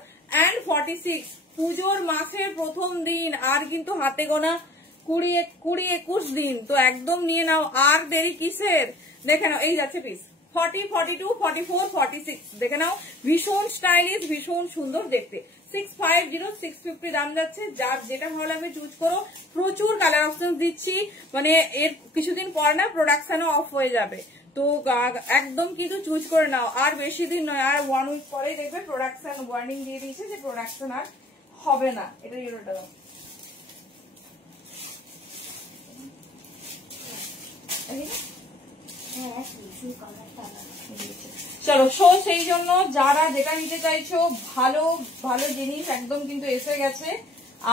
and 46। পুজোর মাসের প্রথম দিন, আর কিন্তু হাতে গোনা 20-21 দিন, তো একদম নিয়ে নাও। আর দেরি কিসের? দেখে নাও, এই যাচ্ছে পিস। 40, 42, 44, 46 দেখে নাও। ভীষণ স্টাইলিশ, ভীষণ সুন্দর দেখতে। 650, 650 দাম যাচ্ছে। যার যেটা ভালো লাগবে চুজ করো। প্রচুর কালার অপশন দিচ্ছি, মানে এর কিছুদিন পর না প্রোডাকশনও অফ হয়ে যাবে, তো একদম কিন্তু চুজ করে নাও। আর বেশি দিন নয়, আর 1 উইক পরেই দেখবে প্রোডাকশন ওয়ার্নিং দিয়ে দিয়েছে যে প্রোডাকশন আর হবে না। এটা ইউরোটা দাও। চলো শো, সেই জন্য যারা যেটা নিতে চাইছো ভালো ভালো জিনিস একদম কিন্তু এসে গেছে।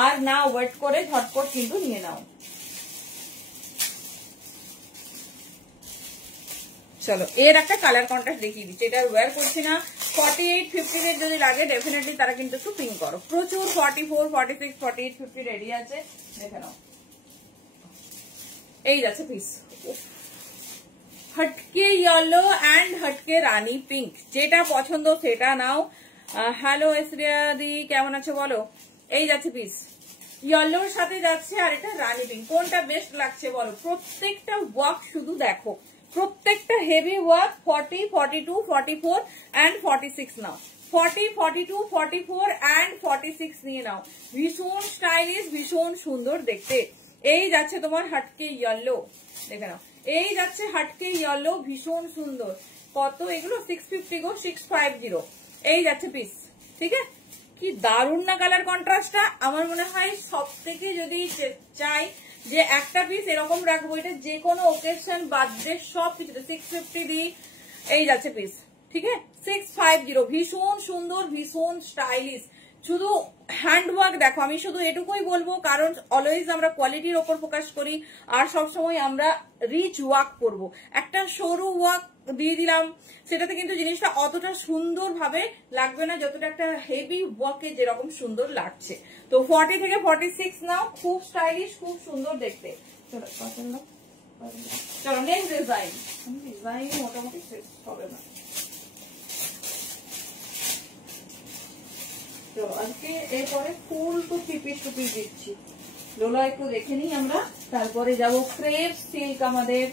আর না ওয়েট করে ঝটপট কিন্তু নিয়ে নাও। চলো এর একটা কালার কন্ট্রাস্ট দেখিয়ে দিচ্ছি, এটা ওয়্যার করছি না। 48, 50 এর যদি লাগে ডেফিনেটলি তারা কিন্তু একটু পিঙ্ক করো। প্রচুর 44, 46, 48, 50 রেডি আছে, দেখে নাও। এই যাচ্ছে পিস। হটকে ইয়েলো অ্যান্ড হটকে রানী পিঙ্ক, যেটা পছন্দ সেটা নাও। হ্যালো এসরিয়া দি, কেমন আছো বলো। এই যাচ্ছে পিস, ইয়েলোর সাথে যাচ্ছে আর এটা রানী পিঙ্ক। কোনটা বেস্ট লাগছে বলো? প্রত্যেকটা ওয়ার্ক শুধু দেখো, প্রত্যেকটা heavy work. 40, 42, 44 and 46 now. 40, 42, 44 and 46 নিয়ে নাও। ভীষণ স্টাইলিশ, ভীষণ সুন্দর দেখতে। এই যাচ্ছে তোমার হটকে ইয়েলো, দেখে নাও। এই যাচ্ছে হটকে ইয়েলো, ভীষণ সুন্দর। কত এগুলো? 650 গো, 650 এই যাচ্ছে পিস। ঠিক আছে, কি দারুণ না কালার কন্ট্রাস্টটা। আমার মনে হয় সব থেকে যদি চাই যে একটা পিস এরকম রাখবো, এটা যে কোনো ওকেশন বার্থডে সব কিছুতে 650 দিই। এই যাচ্ছে পিস। ঠিক আছে, 650 ভীষণ সুন্দর, ভীষণ স্টাইলিশ। শুধু হ্যান্ডওয়ার্ক দেখো, আমি শুধু এটুকুই বলবো, কারণ অলওয়েজ আমরা কোয়ালিটির ওপর ফোকাস করি আর সবসময় আমরা রিচ ওয়ার্ক করবো। একটা সরু ওয়ার্ক দিয়ে দিলাম, সেটাতে কিন্তু জিনিসটা অতটা সুন্দর ভাবে লাগবে না যতটা একটা হেভি ওয়ার্কে যেরকম সুন্দর লাগছে। তো 40 থেকে 46 নাও, খুব স্টাইলিশ, খুব সুন্দর দেখতে। চলো নেক্সট ডিজাইন। ডিজাইন মোটামুটি শেষ হবে না। তো আজকে এরপরে ফুল টু পিস দিচ্ছি। লোলা একটু দেখে নিই আমরা, তারপরে যাবো ক্রেপ সিল্ক, আমাদের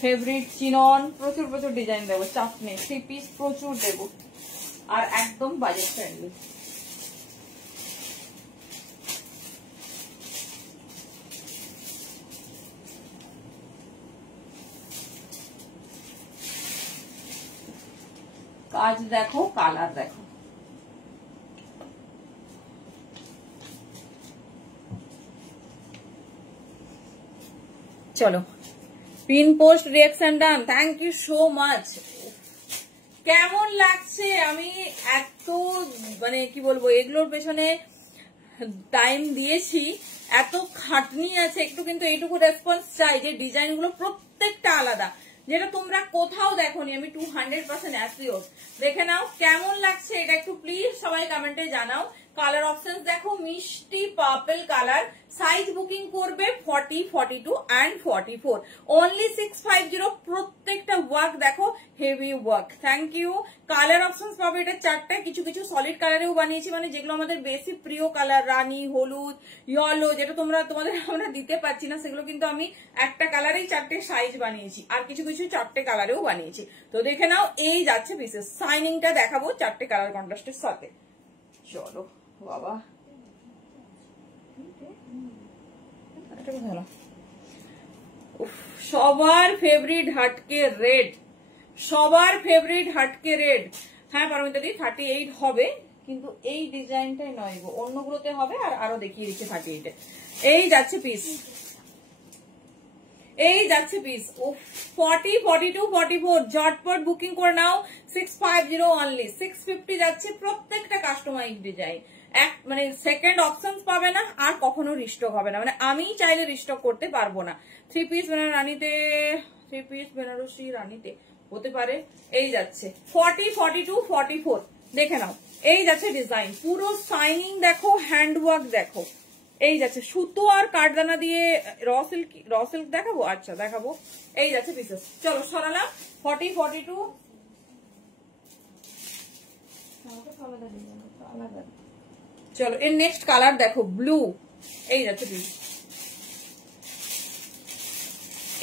ফেভারিট চিনন, প্রচুর প্রচুর ডিজাইন দেবো, চাপ নেই, 3 পিস প্রচুর দেবো, আর একদম বাজেট ফ্রেন্ডলি। কাজ দেখো, কালার দেখো, চলো pin post reaction done, thank you so much. কেমন লাগছে, আমি এত মানে কি বলবো, এগুলোর পেছনে টাইম দিয়েছি, এত খাটনি আছে, একটু কিন্তু এইটুকু রেসপন্স চাই যে ডিজাইন গুলো প্রত্যেকটা আলাদা, যেটা তোমরা কোথাও দেখোনি, আমি 200% অ্যাসিওর। দেখে নাও কেমন লাগছে এটা একটু প্লিজ সবাই কমেন্টে জানাও। কালার অপশন দেখো, মিষ্টি পার্পল কালার, সাইজ বুকিং করবে 40, 42 and 44, অনলি 650। প্রত্যেকটা ওয়ার্ক দেখো, heavy work, thank you. Colour option পাবে এটা 4টা, কিছু কিছু সলিড কালারেও বানিয়েছি, মানে যেগুলো আমাদের বেশি প্রিয় কালার, রানী, হলুদ, ইয়েলো, যেটা তোমাদের আমরা দিতে পারছি না, সেগুলো কিন্তু আমি একটা কালারেই 4টে সাইজ বানিয়েছি, আর কিছু কিছু 4টে কালারেও বানিয়েছি। তো দেখে নাও, এই যাচ্ছে পিসেস, সাইনিংটা দেখাবো 4টে কালার কন্ট্রাস্টের সাথে। চলো বাবা, সবার ফেভারিট হাটকে রেড, সবার ফেভারিট হাটকে রেড। হ্যাঁ পারমিতা দি 38 হবে, কিন্তু এই ডিজাইনটাই নয় গো, অন্যগুলোতে হবে, আর আরো দেখিয়ে দিচ্ছে 38। এই যাচ্ছে পিস, এই যাচ্ছে পিস, ও 40, 42, 44, ঝটপট বুকিং করে নাও, 650 অনলি, 650 যাচ্ছে প্রত্যেকটা কাস্টমাইজ ডিজাইন। মানে সেকেন্ড অপশন পাবে না, আর কখনো রিস্টক হবে না, মানে আমি চাইলে রিস্টক করতে পারবো না। 3 পিস রানীতে, 3 পিস বেনারসি রানীতে হতে পারে। এই যাচ্ছে 40, 42, 44, দেখে নাও, এই যাচ্ছে ডিজাইন, পুরো সাইনিং দেখো, হ্যান্ডওয়ার্ক দেখো, এই যাচ্ছে সুতো আর কাঠদানা দিয়ে, র সিল্ক দেখাবো, আচ্ছা দেখাবো। এই যাচ্ছে পিসেস, চলো সরালাম, 40, 42, চলো এর নেক্সট কালার দেখো, ব্লু, এই যাচ্ছে পিস,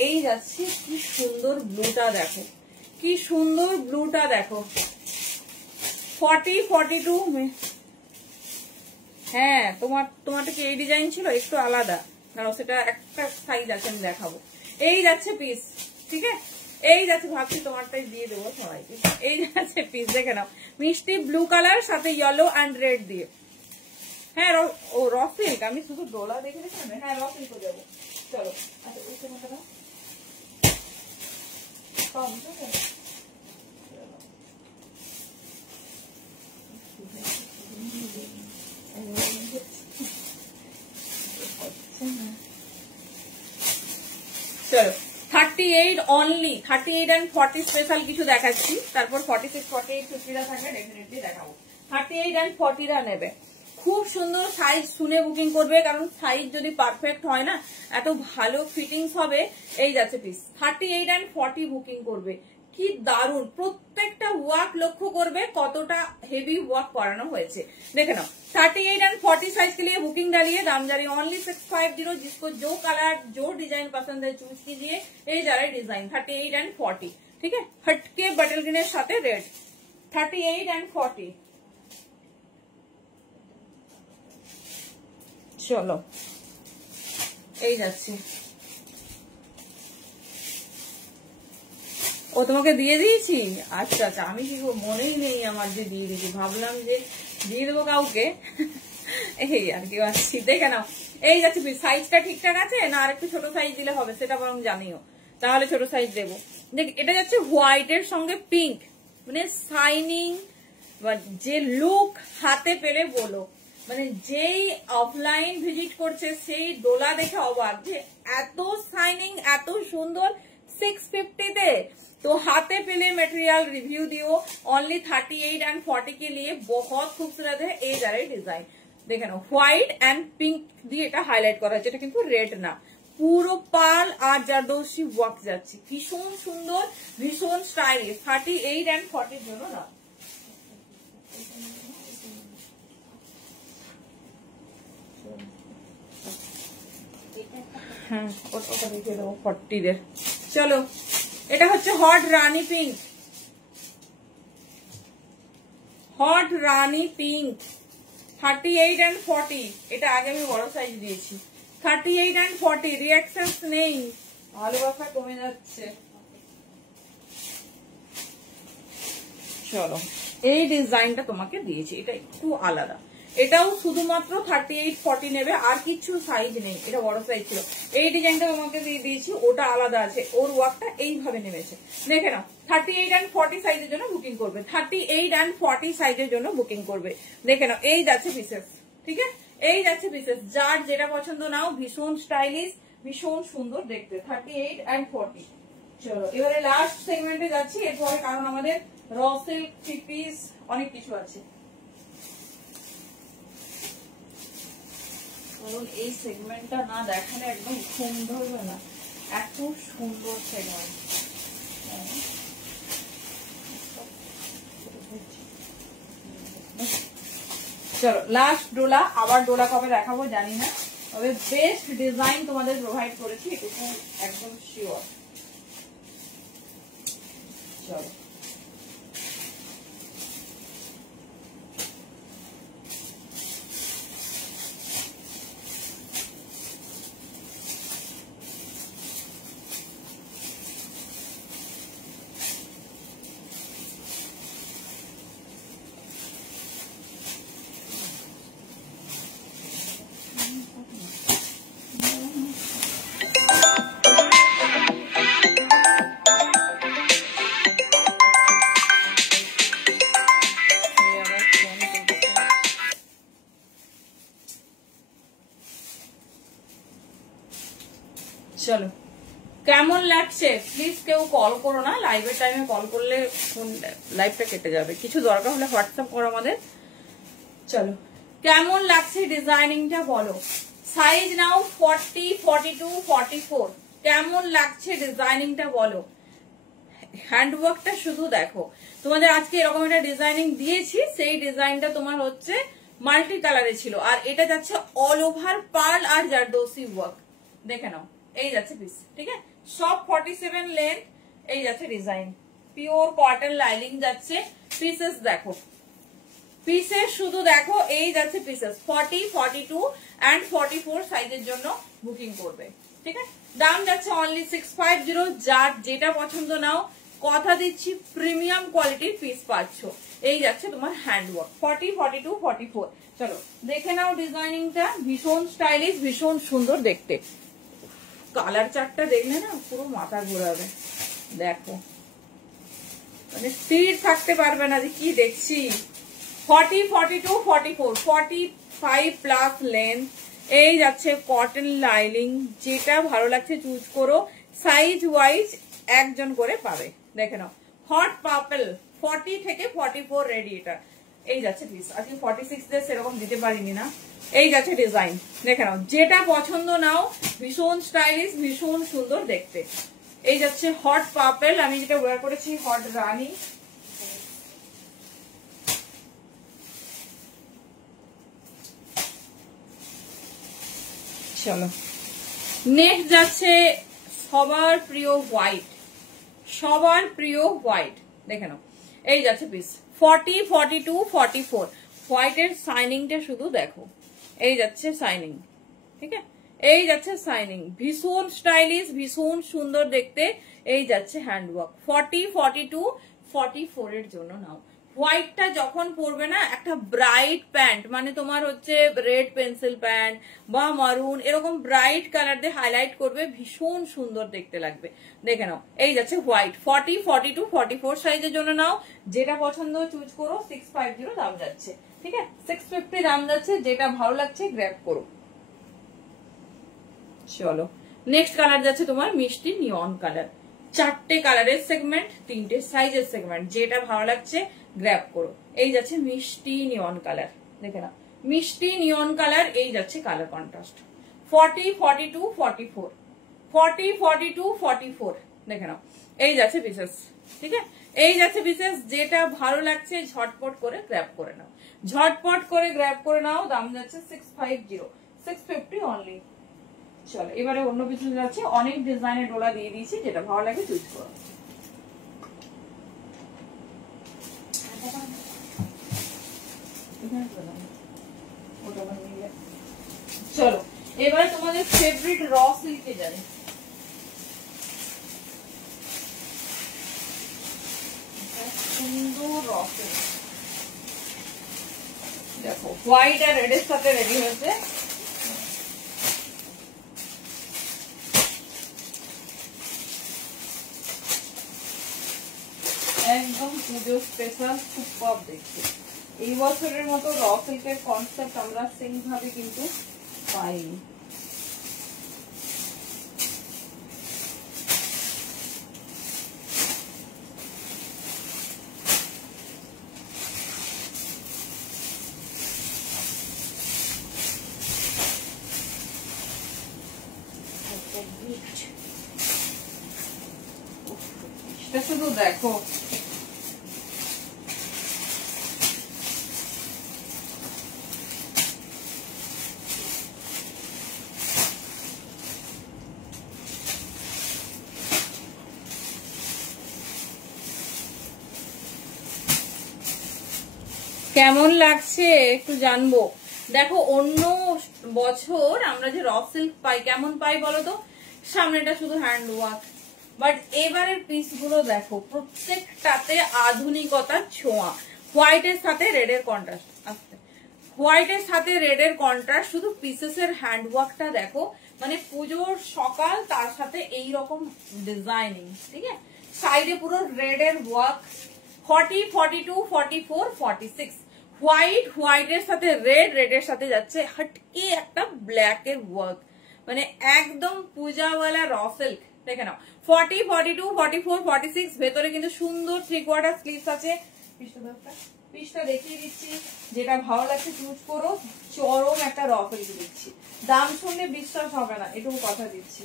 এই যাচ্ছে, কি সুন্দর ব্লুটা দেখো, কি সুন্দর ব্লুটা দেখো, 40, 42। হ্যাঁ তোমারটা কি এই ডিজাইন ছিল, একটু আলাদা, কারণ সেটা একটা সাইজ আছে, আমি দেখাবো। এই যাচ্ছে পিস, ঠিক আছে, এই যাচ্ছে, ভাবছি তোমারটাই দিয়ে দেবো সবাইকে। এই যাচ্ছে পিস, দেখে নাও, মিষ্টি ব্লু কালার সাথে ইয়েলো অ্যান্ড রেড দিয়ে। হ্যাঁ ও র সিল্ক, আমি শুধু ডোলা দেখে দেখে, হ্যাঁ র সিল্ক যাবো। চলো আচ্ছা, ওই সময়টা কম, ঠিক আছে। চলো 38 অনলি, 38 and 40 স্পেশাল কিছু দেখাচ্ছি, তারপর 46, 48, 50 থাকলে ডেফিনেটলি দেখাবো। 38 and 40 নেবে, খুব সুন্দর সাইজ শুনে বুকিং করবে, কারণ সাইজ যদি পারফেক্ট হয় না, এত ভালো ফিটিংস হবে। এই যাচ্ছে পিস, 38 and 40 বুকিং করবে, কি দারুন, প্রত্যেকটা ওয়ার্ক লক্ষ্য করবে কতটা হেভি ওয়ার্ক করানো হয়েছে। দেখে নাও, 38 and 40 साइज के लिए बुकिंग डालिए, दाम जारी ओनली 650। जिसको जो कलर जो डिजाइन पसंद है चूज कीजिए। ये जा रहा है डिजाइन 38 and 40, ठीक है, हटके बटल ग्रीन साथे रेड, 38 and 40। चलो এই যাচ্ছে, ও তোমাকে দিয়ে দিয়েছি, আচ্ছা আচ্ছা, আমি কি মনেই নেই আমার যে দিয়ে দিয়েছি, ভাবলাম যে দিয়ে দেবো কাউকে, এই আর কি আসছি। দেখে নাও, এই যাচ্ছে সাইজটা ঠিকঠাক আছে না, আর একটু ছোট সাইজ দিলে হবে, সেটা বরং জানিও, তাহলে ছোট সাইজ দেবো। দেখ, এটা যাচ্ছে হোয়াইট এর সঙ্গে পিঙ্ক, মানে সাইনিং, যে লুক হাতে পেলে বলো, মানে যেই অফলাইন ভিজিট করছে সেই ডোলা দেখে অবাক, যে এত সাইনিং, এত সুন্দর 650 तो हाथे पेले मटेरियल रिव्यू दियो। ओनली 38 and 40 के लिए बहुत खूबसूरत है। এই যারে ডিজাইন দেখে নাও, হোয়াইট এন্ড পিঙ্ক দিয়ে এটা হাইলাইট করা হয়েছে, এটা কিন্তু রেড না, পুরো পার্ল আর জারদোসি ওয়ার্ক যাচ্ছে, ভীষণ সুন্দর, ভীষণ স্টাইলিশ। 38 and 40 জন্য না, হ্যাঁ ওটা দেখিয়ে দেবো 40 দের। চলো এটা হচ্ছে hot Rani pink, hot Rani pink 38 and 40। এটা আগে আমি বড় সাইজ দিয়েছি। 38 and 40 রিঅ্যাকশনস নেই, ভালোবাসা কমে যাচ্ছে। চলো এই ডিজাইনটা তোমাকে দিয়েছি, এটা একটু আলাদা, এটাও শুধুমাত্র 38-40 নেবে, আর কিছু সাইজ নেই, এটা বড় সাইজ ছিল। এই ডিজাইনটা তোমাকে দিয়ে দিয়েছি, ওটা আলাদা আছে, ওর ওয়ার্কটা এইভাবে নেমেছে। দেখে নাও 38 and 40 সাইজের জন্য বুকিং করবে, 38 and 40 সাইজের জন্য বুকিং করবে। দেখে নাও এই যাচ্ছে পিসেস, ঠিক আছে, এই যাচ্ছে পিসেস, যার যেটা পছন্দ নাও, ভীষণ স্টাইলিশ, ভীষণ সুন্দর দেখতে, 38 and 40। চলো এবারে লাস্ট সেগমেন্টে যাচ্ছি এরপরে, কারণ আমাদের র সিল্ক, থ্রি পিস অনেক কিছু আছে। কারণ এই সেগমেন্টটা না দেখালে একদম ঘুম ধরবে না, এত সুন্দর সেগমেন্ট। চলো লাস্ট ডোলা, আবার ডোলা কবে দেখাবো জানি না, তবে বেস্ট ডিজাইন তোমাদের প্রোভাইড করেছি এটুকু একদম শিওর। চলো চলো কেমন লাগছে প্লিজ কেউ কল করো না, লাইভের টাইমে কল করলে ফোন লাইভটা কেটে যাবে, কিছু দরকার হলে হোয়াটসঅ্যাপ করো আমাদের। চলো কেমন লাগছে ডিজাইনিংটা বলো, সাইজ নাও 40, 42, 44, কেমন লাগছে ডিজাইনিংটা বলো। হ্যান্ডওয়ার্কটা শুধু দেখো, তোমাদের আজকে এরকম একটা ডিজাইনিং দিয়েছি, সেই ডিজাইনটা তোমার হচ্ছে মাল্টি কালারে ছিল, আর এটা যাচ্ছে অল ওভার পার্ল আর জারদোসি ওয়ার্ক। দেখে নাও এই যাচ্ছে পিস, ঠিক আছে, সব 47 লেন্থ, এই যাচ্ছে ডিজাইন, পিওর কটন লাইনিং যাচ্ছে। পিসেস দেখো, পিসেস শুধু দেখো, এই যাচ্ছে পিসেস 40, 42 and 44 সাইজের জন্য বুকিং করবে, ঠিক আছে। দাম যাচ্ছে অনলি 650, যার যেটা পছন্দ নাও, কথা দিচ্ছি প্রিমিয়াম কোয়ালিটির পিস পাচ্ছ। এই যাচ্ছে তোমার হ্যান্ডওয়ার্ক 40, 42, 44। চলো দেখে নাও ডিজাইনিংটা, ভীষণ স্টাইলিশ, ভীষণ সুন্দর দেখতে। কালার চার্টটা দেখলে না পুরো মাথা ঘোরাবে, দেখো মানে স্থির থাকতে পারবে না যে কি দেখছি। 40, 42, 44, 45 প্লাস লেন্থ, এই যাচ্ছে কটন লাইনিং, যেটা ভালো লাগছে চুজ করো, সাইজ ওয়াইজ একজন করে পাবে। দেখে নাও হট পার্পল 40 থেকে 44 রেডি, এটা এই যাচ্ছে পিস। আজকে 46 দের সেরকম দিতে পারিনি না, এই যাচ্ছে ডিজাইন। দেখে নাও যেটা পছন্দ নাও, ভীষণ স্টাইলিশ, ভীষণ সুন্দর দেখতে। এই যাচ্ছে হট পার্পল, আমি যেটা ওয়্যার করেছি হট রানী। চলো নেক্সট যাচ্ছে সবার প্রিয় হোয়াইট, সবার প্রিয় হোয়াইট। দেখে নাও এই যাচ্ছে পিস 40, 42, 44। হোয়াইটের সাইনিংটা শুধু দেখো, এই যাচ্ছে সাইনিং, ঠিক আছে, এই যাচ্ছে সাইনিং, ভীষণ স্টাইলিশ, ভীষণ সুন্দর দেখতে। এই যাচ্ছে হ্যান্ডওয়ার্ক 40, 42, 44 এর জন্য নাও। হোয়াইটটা যখন পরবে না, একটা ব্রাইট প্যান্ট, মানে তোমার হচ্ছে রেড পেন্সিল প্যান্ট বা মারুন, এরকম ব্রাইট কালার দিয়ে হাইলাইট করবে, ভীষণ সুন্দর দেখতে লাগবে। দেখে নাও এই যাচ্ছে হোয়াইট 40, 42, 44 সাইজের জন্য নাও, যেটা পছন্দ চুজ করো। 650 দাম যাচ্ছে, ঠিক আছে, 650 দাম যাচ্ছে, যেটা ভালো লাগছে গ্র্যাব করো। চলো নেক্সট কালার যাচ্ছে তোমার মিষ্টি নিয়ন কালার, 4টে কালারের সেগমেন্ট, 3টে সাইজের সেগমেন্ট, যেটা ভালো লাগছে গ্র্যাব করো। এই যাচ্ছে মিষ্টি নিয়ন কালার, দেখে নাও মিষ্টি নিয়ন কালার, এই যাচ্ছে কালার কন্ট্রাস্ট 40, 42, 44, 40, 42, 44। দেখে নাও এই যাচ্ছে পিসেস, ঠিক আছে, এই যাচ্ছে পিসেস, যেটা ভালো লাগছে ঝটপট করে গ্র্যাব করে নাও, ঝটপট করে গ্র্যাব করে নাও। দাম যাচ্ছে 650, 650 অনলি। চলো এবারে অন্য কিছু যাচ্ছে, অনেক ডিজাইনের ডোলা দিয়ে দিয়েছি, যেটা ভালো লাগে চুজ করো। চলো এবারে তোমাদের ফেভারিট র সিল্কে যাবে। সুন্দর র সিল্ক দেখো, হোয়াইট আর রেড এর সাথে রেডি হয়েছে। একদম পুজো স্পেশাল, সুপার দেখছি। এই বছরের মতো র সিল্কের কনসেপ্ট আমরা সেম ভাবে কিন্তু পাইনি। এটা শুধু দেখো, কেমন লাগছে একটু জানবো। দেখো অন্য বছর আমরা যে র সিল্ক পাই কেমন পাই বলো তো, সামনেটা শুধু হ্যান্ড ওয়ার্ক, বাট এবারের পিস গুলো দেখো প্রত্যেকটাতে আধুনিকতার ছোঁয়া। হোয়াইটের সাথে রেড এর কন্ট্রাস্ট, আচ্ছা হোয়াইটের সাথে রেড এর কন্ট্রাস্ট, শুধু পিসেসের হ্যান্ড ওয়ার্কটা দেখো, মানে পুজোর সকাল তার সাথে এই রকম ডিজাইনিং, ঠিক আছে। সাইডে পুরো রেড এর ওয়ার্ক, 40, 42, 44, 46 হোয়াইট, হোয়াইটের সাথে রেড, রেডের সাথে যাচ্ছে হটকে একটা ব্ল্যাক এর ওয়ার্ক, মানে একদম পূজাওয়ালা র সিল্ক। দেখে নাও 40, 42, 44, 46 ভেতরে কিন্তু সুন্দর 3/4 স্লিভস আছে। পিসটা দেখিয়ে দিচ্ছি, যেটা ভালো লাগছে চুজ করো। চরম একটা র সিল্ক দিচ্ছি, দাম শুনলে বিশ্বাস হবে না, এটুকু কথা দিচ্ছি।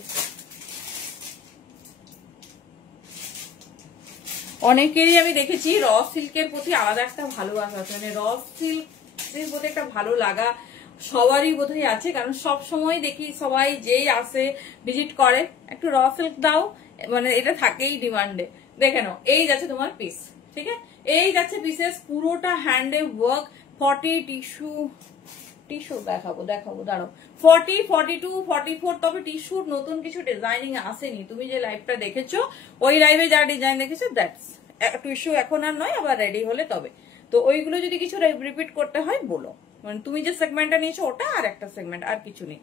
অনেকেরই আমি দেখেছি র সিল্কের প্রতি আলাদা একটা ভালোবাসা আছে, মানে র সিল্কের প্রতি একটা ভালো লাগা সবারই বোধহয় আছে, কারণ সব সময় দেখি সবাই যেই আসে ভিজিট করে একটু র সিল্ক দাও, মানে এটা থাকেই ডিমান্ডে। দেখে নাও এই যাচ্ছে তোমার পিস, ঠিক আছে, এই যাচ্ছে পিসেস, পুরোটা হ্যান্ডে ওয়ার্ক। 40 টিস্যু দেখাবো দাঁড়াও, 40, 42, 44, তবে টিস্যুর নতুন কিছু ডিজাইনিং আসেনি। তুমি যে লাইভটা দেখেছো ওই লাইভে যা ডিজাইন দেখেছো দ্যাটস টিস্যু, এখন আর নয়, আবার রেডি হলে তবে। তো ওইগুলো যদি কিছু রিপিট করতে হয় বলো, মানে তুমি যে সেগমেন্টটা নিয়েছো ওটা আর একটা সেগমেন্ট, আর কিছু নেই।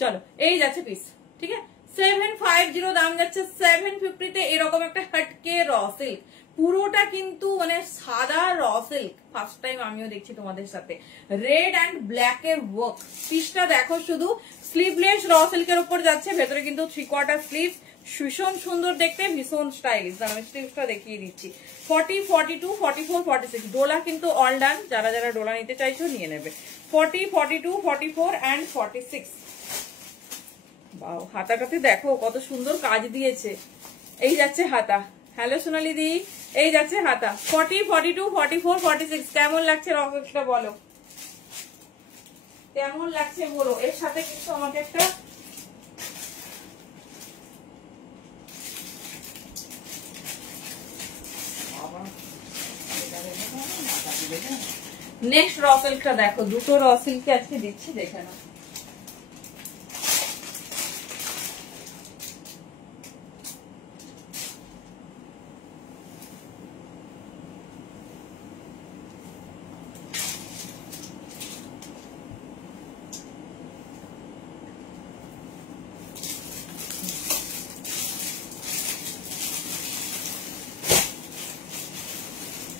চলো এই যাচ্ছে পিস, ঠিক আছে, 750 দাম যাচ্ছে। 750 তে এরকম একটা হটকে র সিল্ক, পুরোটা কিন্তু মানে সাদা র সিল্ক, ফার্স্ট টাইম আমিও দেখছি তোমাদের সাথে। রেড অ্যান্ড ব্ল্যাক এর ওয়ার্ক, পিসটা দেখো শুধু, স্লিভলেস র সিল্কের উপর যাচ্ছে, ভেতরে কিন্তু 3/4 স্লিভ, ভীষণ সুন্দর দেখতে, ভীষণ স্টাইলিশ। আমি স্লিভসটা দেখিয়ে দিচ্ছি। 40, 42, 44, 46 ডোলা কিন্তু অল ডান, যারা যারা ডোলা নিতে চাইছো নিয়ে নেবে। 40, 42, 44 and 46। বাও, হাতাটাতে দেখো কত সুন্দর কাজ দিয়েছে। এই যাচ্ছে হাতা, হ্যালো সোনালি দি, এই যাচ্ছে হাতা। 40, 42, 44, 46 কেমন লাগছে রকটা বলো, কেমন লাগছে বলো। এর সাথে কিন্তু আমাকে একটা নেক্সট র সিল্কটা দেখো, দুটো র সিল্কে আজকে দিচ্ছি, দেখে নাও।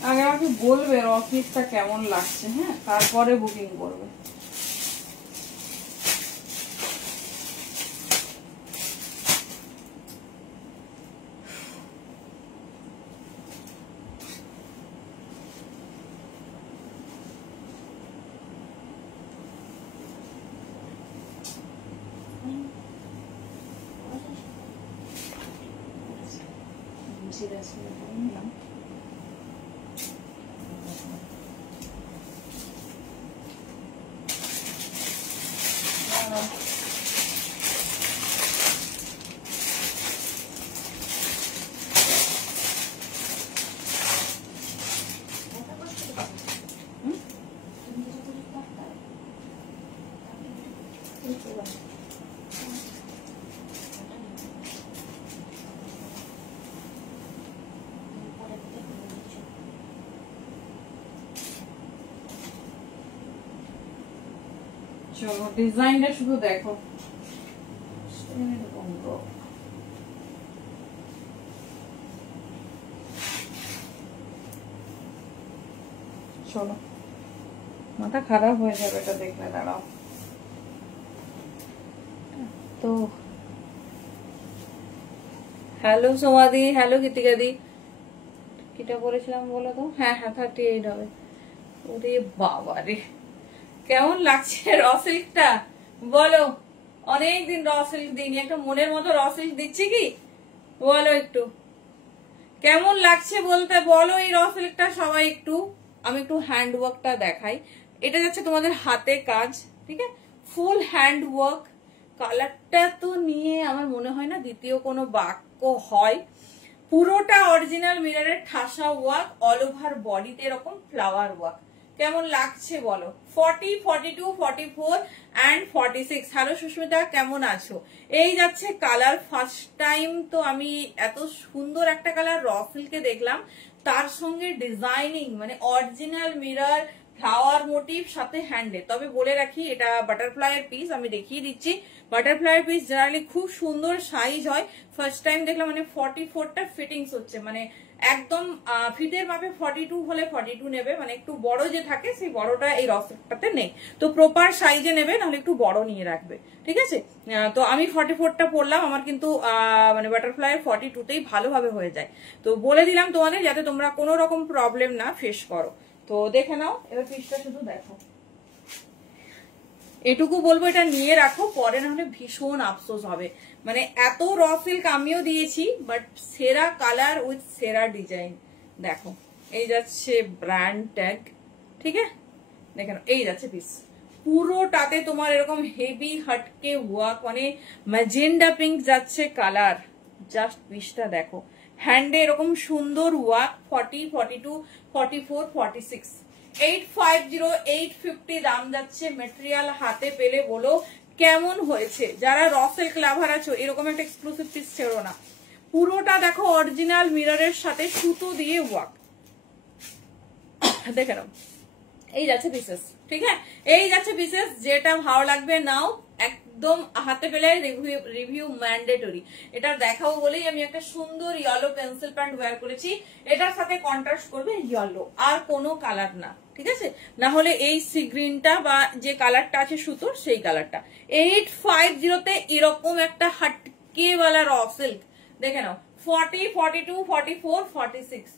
আগে আমাকে বলবে র সিল্কটা কেমন লাগছে, হ্যাঁ, তারপরে বুকিং করবে। চলো ডিজাইনটা শুধু দেখো, চলো মাথা খারাপ হয়ে যাবে এটা দেখলে, দাঁড়াও। তো হ্যালো সোমাদি, হ্যালো কৃতিকাদি, কিটা বলেছিলাম বলো তো? হ্যাঁ 38 হবে। ওরে বাবা রে, কেমন লাগছে র সিল্কটা বলো? অনেকদিন র সিল্ক দিইনি, একটা মনের মতো র সিল্ক দিচ্ছি কি বলো একটু, কেমন লাগছে বলতে বলো এই র সিল্কটা সবাই একটু। আমি একটু হ্যান্ড ওয়ার্কটা দেখাই। এটা যাচ্ছে তোমাদের হাতে কাজ, ঠিক আছে, ফুল হ্যান্ড ওয়ার্ক। কালারটা তো নিয়ে আমার মনে হয় না দ্বিতীয় কোনো বাক্য হয়। পুরোটা অরিজিনাল মিররের ঠাসা ওয়ার্ক, অল ওভার বডিতে এরকম ফ্লাওয়ার ওয়ার্ক। কেমন লাগছে বলো? 40, 42, 44 and 46। হ্যালো সুস্মিতা, কেমন আছো? এই যাচ্ছে কালার। ফার্স্ট টাইম তো আমি এত সুন্দর একটা কালার র সিল্কে দেখলাম, তার সঙ্গে ডিজাইনিং মানে অরিজিনাল মিরর, ফ্লাওয়ার মোটিভ, সাথে হ্যান্ডে। তবে বলে রাখি এটা বাটারফ্লাই এর পিস, আমি দেখিয়ে দিচ্ছি। বাটারফ্লাই এর পিস জেনারেলি খুব সুন্দর সাইজ হয়। ফার্স্ট টাইম দেখলাম মানে 44টা ফিটিংস হচ্ছে, মানে একদম ফিটের মাপে 42 হলে 42 নেবে, মানে একটু বড় যে থাকে সেই বড়টা এই রসটাতে নেই, তো প্রপার সাইজে নেবে, নাহলে একটু বড় নিয়ে রাখবে, ঠিক আছে। তো আমি 44টা পরলাম, আমার কিন্তু মানে বাটারফ্লাই 42তেই ভালোভাবে হয়ে যায়। তো বলে দিলাম তোমাদের যাতে তোমরা কোনো রকম প্রবলেম না ফেস করো। তো দেখে নাও, এবার পিসটা শুধু দেখো। এটুকু বলবো এটা নিয়ে রাখো, পরে না হলে ভীষণ আফসোস হবে। মানে এত র সিল্ক আমিও দিয়েছি, বাট সেরা কালার উইথ সেরা ডিজাইন। দেখো এই যাচ্ছে ব্র্যান্ড ট্যাগ, ঠিক আছে, দেখেন এই যাচ্ছে পিস। পুরোটাতে তোমার এরকম হেভি হাটকে ওয়ার্ক, মানে ম্যাজেন্ডা পিঙ্ক যাচ্ছে কালার। জাস্ট পিসটা দেখো, হ্যান্ডে এরকম সুন্দর ওয়ার্ক। 40, 42, 44, 46, 850, 850 দাম যাচ্ছে। মেটেরিয়াল হাতে পেলে বলো কেমন হয়েছে। যারা র সিল্ক লাভার আছো এরকম একটা এক্সক্লুসিভ পিস ছেড়ো না। পুরোটা দেখো অরিজিনাল মিররের সাথে সুতো দিয়ে ওয়ার্ক, দেখে নাও। এই যাচ্ছে পিসেস, ঠিক আছে, এই যাচ্ছে পিসেস। যেটা ভালো লাগবে নাও, একদম হাতে পেলে রিভিউ ম্যান্ডেটরি। এটা দেখাবো বলেই আমি একটা সুন্দর ইয়েলো পেন্সিল প্যান্ট ওয়্যার করেছি। এটার সাথে কন্ট্রাস্ট করবে ইয়েলো, আর কোনো কালার না, ঠিক আছে, না হলে এই সি গ্রিনটা বা যে কালারটা আছে সুতোর সেই কালারটা। 850তে এরকম একটা হাটকেওয়ালা র সিল্ক দেখে নাও। 40, 42, 44, 46,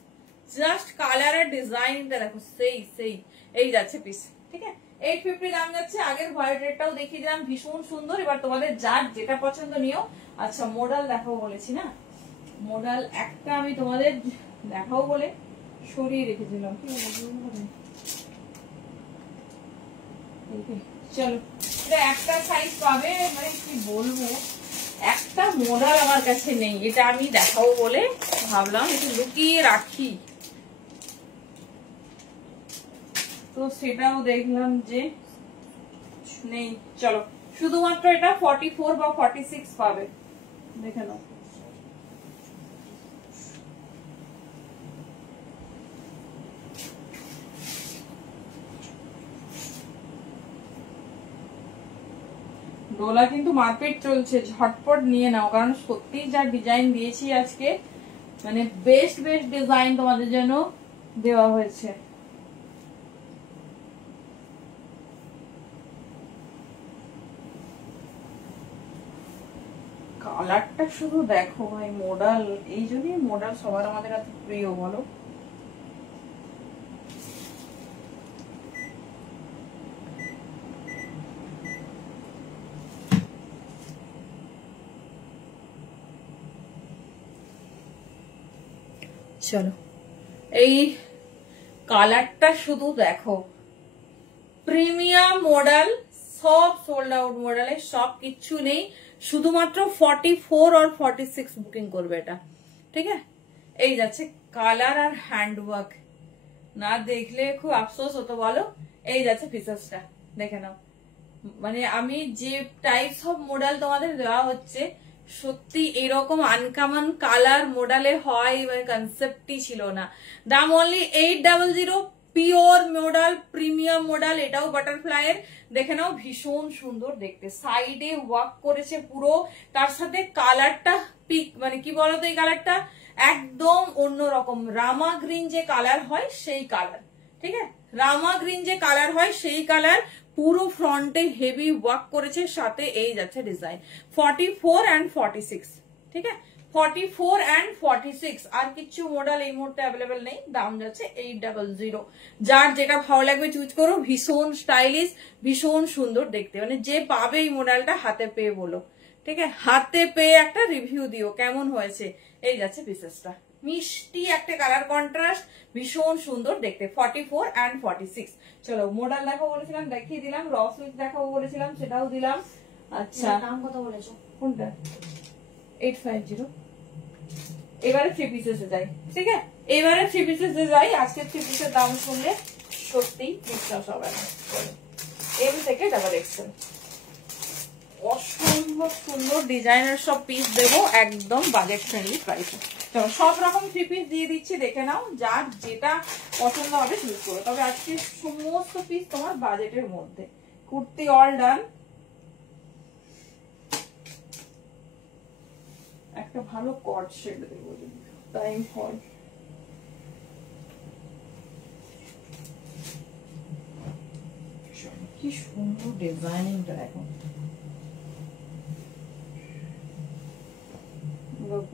জাস্ট কালার আর ডিজাইনটা দেখো, সেই এই যাচ্ছে পিস, ঠিক আছে। 850 দাম যাচ্ছে। আগের হোয়াইট রেডটাও দেখিয়ে দিলাম, ভীষণ সুন্দর। এবার তোমাদের যার যেটা পছন্দ নিও। আচ্ছা মডেল দেখাবো বলেছি না, মডেল একটা আমি তোমাদের দেখাবো বলে সরিয়ে রেখেছিলাম। চলো, এটা একটা সাইজ পাবে, মানে কি বলবো, একটা মডেল আমার কাছে নেই, এটা আমি দেখাবো বলে ভাবলাম একটু লুকিয়ে রাখি। তো সেটাও দেখলাম যে নেই। চলো, শুধুমাত্র এটা 44 বা 46 পাবে, দেখে নাও। ডোলা কিন্তু মারপিট চলছে, ঝটপট নিয়ে নাও, কারণ সত্যি যা ডিজাইন দিয়েছি আজকে, মানে বেস্ট ডিজাইন তোমাদের জন্য দেওয়া হয়েছে। কালারটা শুধু দেখো ভাই, মডেল, এই জন্যই মডেল সবার আমাদের এত প্রিয় বলো। চলো, এই কালারটা শুধু দেখো, প্রিমিয়াম মডেল, সব সোল্ড আউট মডেলে, সব কিচ্ছু নেই, শুধুমাত্র 44 আর 46 বুকিং করবে এটা, ঠিক আছে। এই যাচ্ছে কালার আর হ্যান্ডওয়ার্ক, না দেখলে খুব আফসোস হতো বলো। এই যাচ্ছে পিসেসটা, দেখে নাও। মানে আমি যে টাইপস অফ মডেল তোমাদের দেওয়া হচ্ছে, সত্যি এরকম আনকমন কালার মডেলে হয়, মানে কনসেপ্টই ছিল না। দাম only 800, pure model, premium model, এটাও বাটারফ্লাই এর। দেখে নাও ভীষণ সুন্দর দেখতে, সাইডে ওয়ার্ক করেছে পুরো, তার সাথে কালারটা পিক, মানে কি বলতো এই কালারটা একদম অন্যরকম, রামা গ্রিন যে কালার হয় সেই কালার, ঠিক আছে, রামা গ্রিন যে কালার হয় সেই কালার, পুরো ফ্রন্টে হেভি ওয়ার্ক করেছে, সাথে এই যাচ্ছে ডিজাইন 44 and 46, ঠিক আছে, 44 and 46, আর কিছু মডেল এই মুহূর্তে অ্যাভেলেবেল নেই, দাম যাচ্ছে 800। যার যেটা ভালো লাগবে চুজ করো, ভীষণ স্টাইলিশ, ভীষণ সুন্দর দেখতে, মানে যে পাবে এই মডেলটা হাতে পেয়ে বলো, ঠিক আছে, হাতে পেয়ে একটা রিভিউ দিও কেমন হয়েছে। এই যাচ্ছে পিসেসটা, মিষ্টি একটা কালার কন্ট্রাস্ট, ভীষণ সুন্দর দেখতে, 44 and 46। চলো মডেল দেখাবো বলেছিলাম, দেখিয়ে দিলাম, র সুইচ দেখাবো বলেছিলাম, সেটাও দিলাম। আচ্ছা দাম কত বলেছো? কোনটা? 850। এবারে 3 পিসেসে যাই, ঠিক আছে, এবারে 3 পিসেসে যাই। আজকে 3 পিসের দাম শুনলে সত্যি বিশ্বাস হবে না। এম থেকে ডাবল এক্সেল, অসম্ভব সুন্দর ডিজাইনের সব পিস দেবো, একদম বাজেট ফ্রেন্ডলি প্রাইসে। চলো সব রকম 3 পিস দিয়ে দিচ্ছি, দেখে নাও, যার যেটা পছন্দ হবে চুজ করো। তবে আজকে সমস্ত পিস তোমার বাজেটের মধ্যে। কুর্তি অল ডান, একটা ভালো কট শেড দেবো টাইম হয়। কি সুন্দর ডিজাইনিংটা দেখো,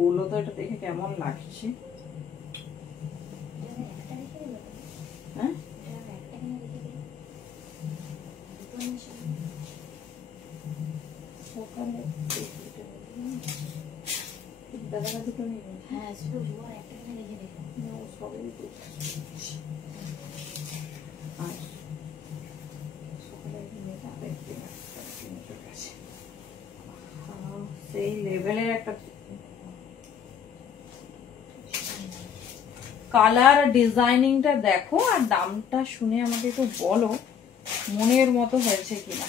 বললো তো এটা দেখে কেমন লাগছে। হ্যাঁ সকালে দাদা দুটো নিয়ে, হ্যাঁ শুধু একটা রেখে দেখো, সবাই আর সকালে সেই লেভেলের একটা কালার, ডিজাইনিংটা দেখো, আর দামটা শুনে আমাকে একটু বলো মনের মতো হয়েছে কিনা।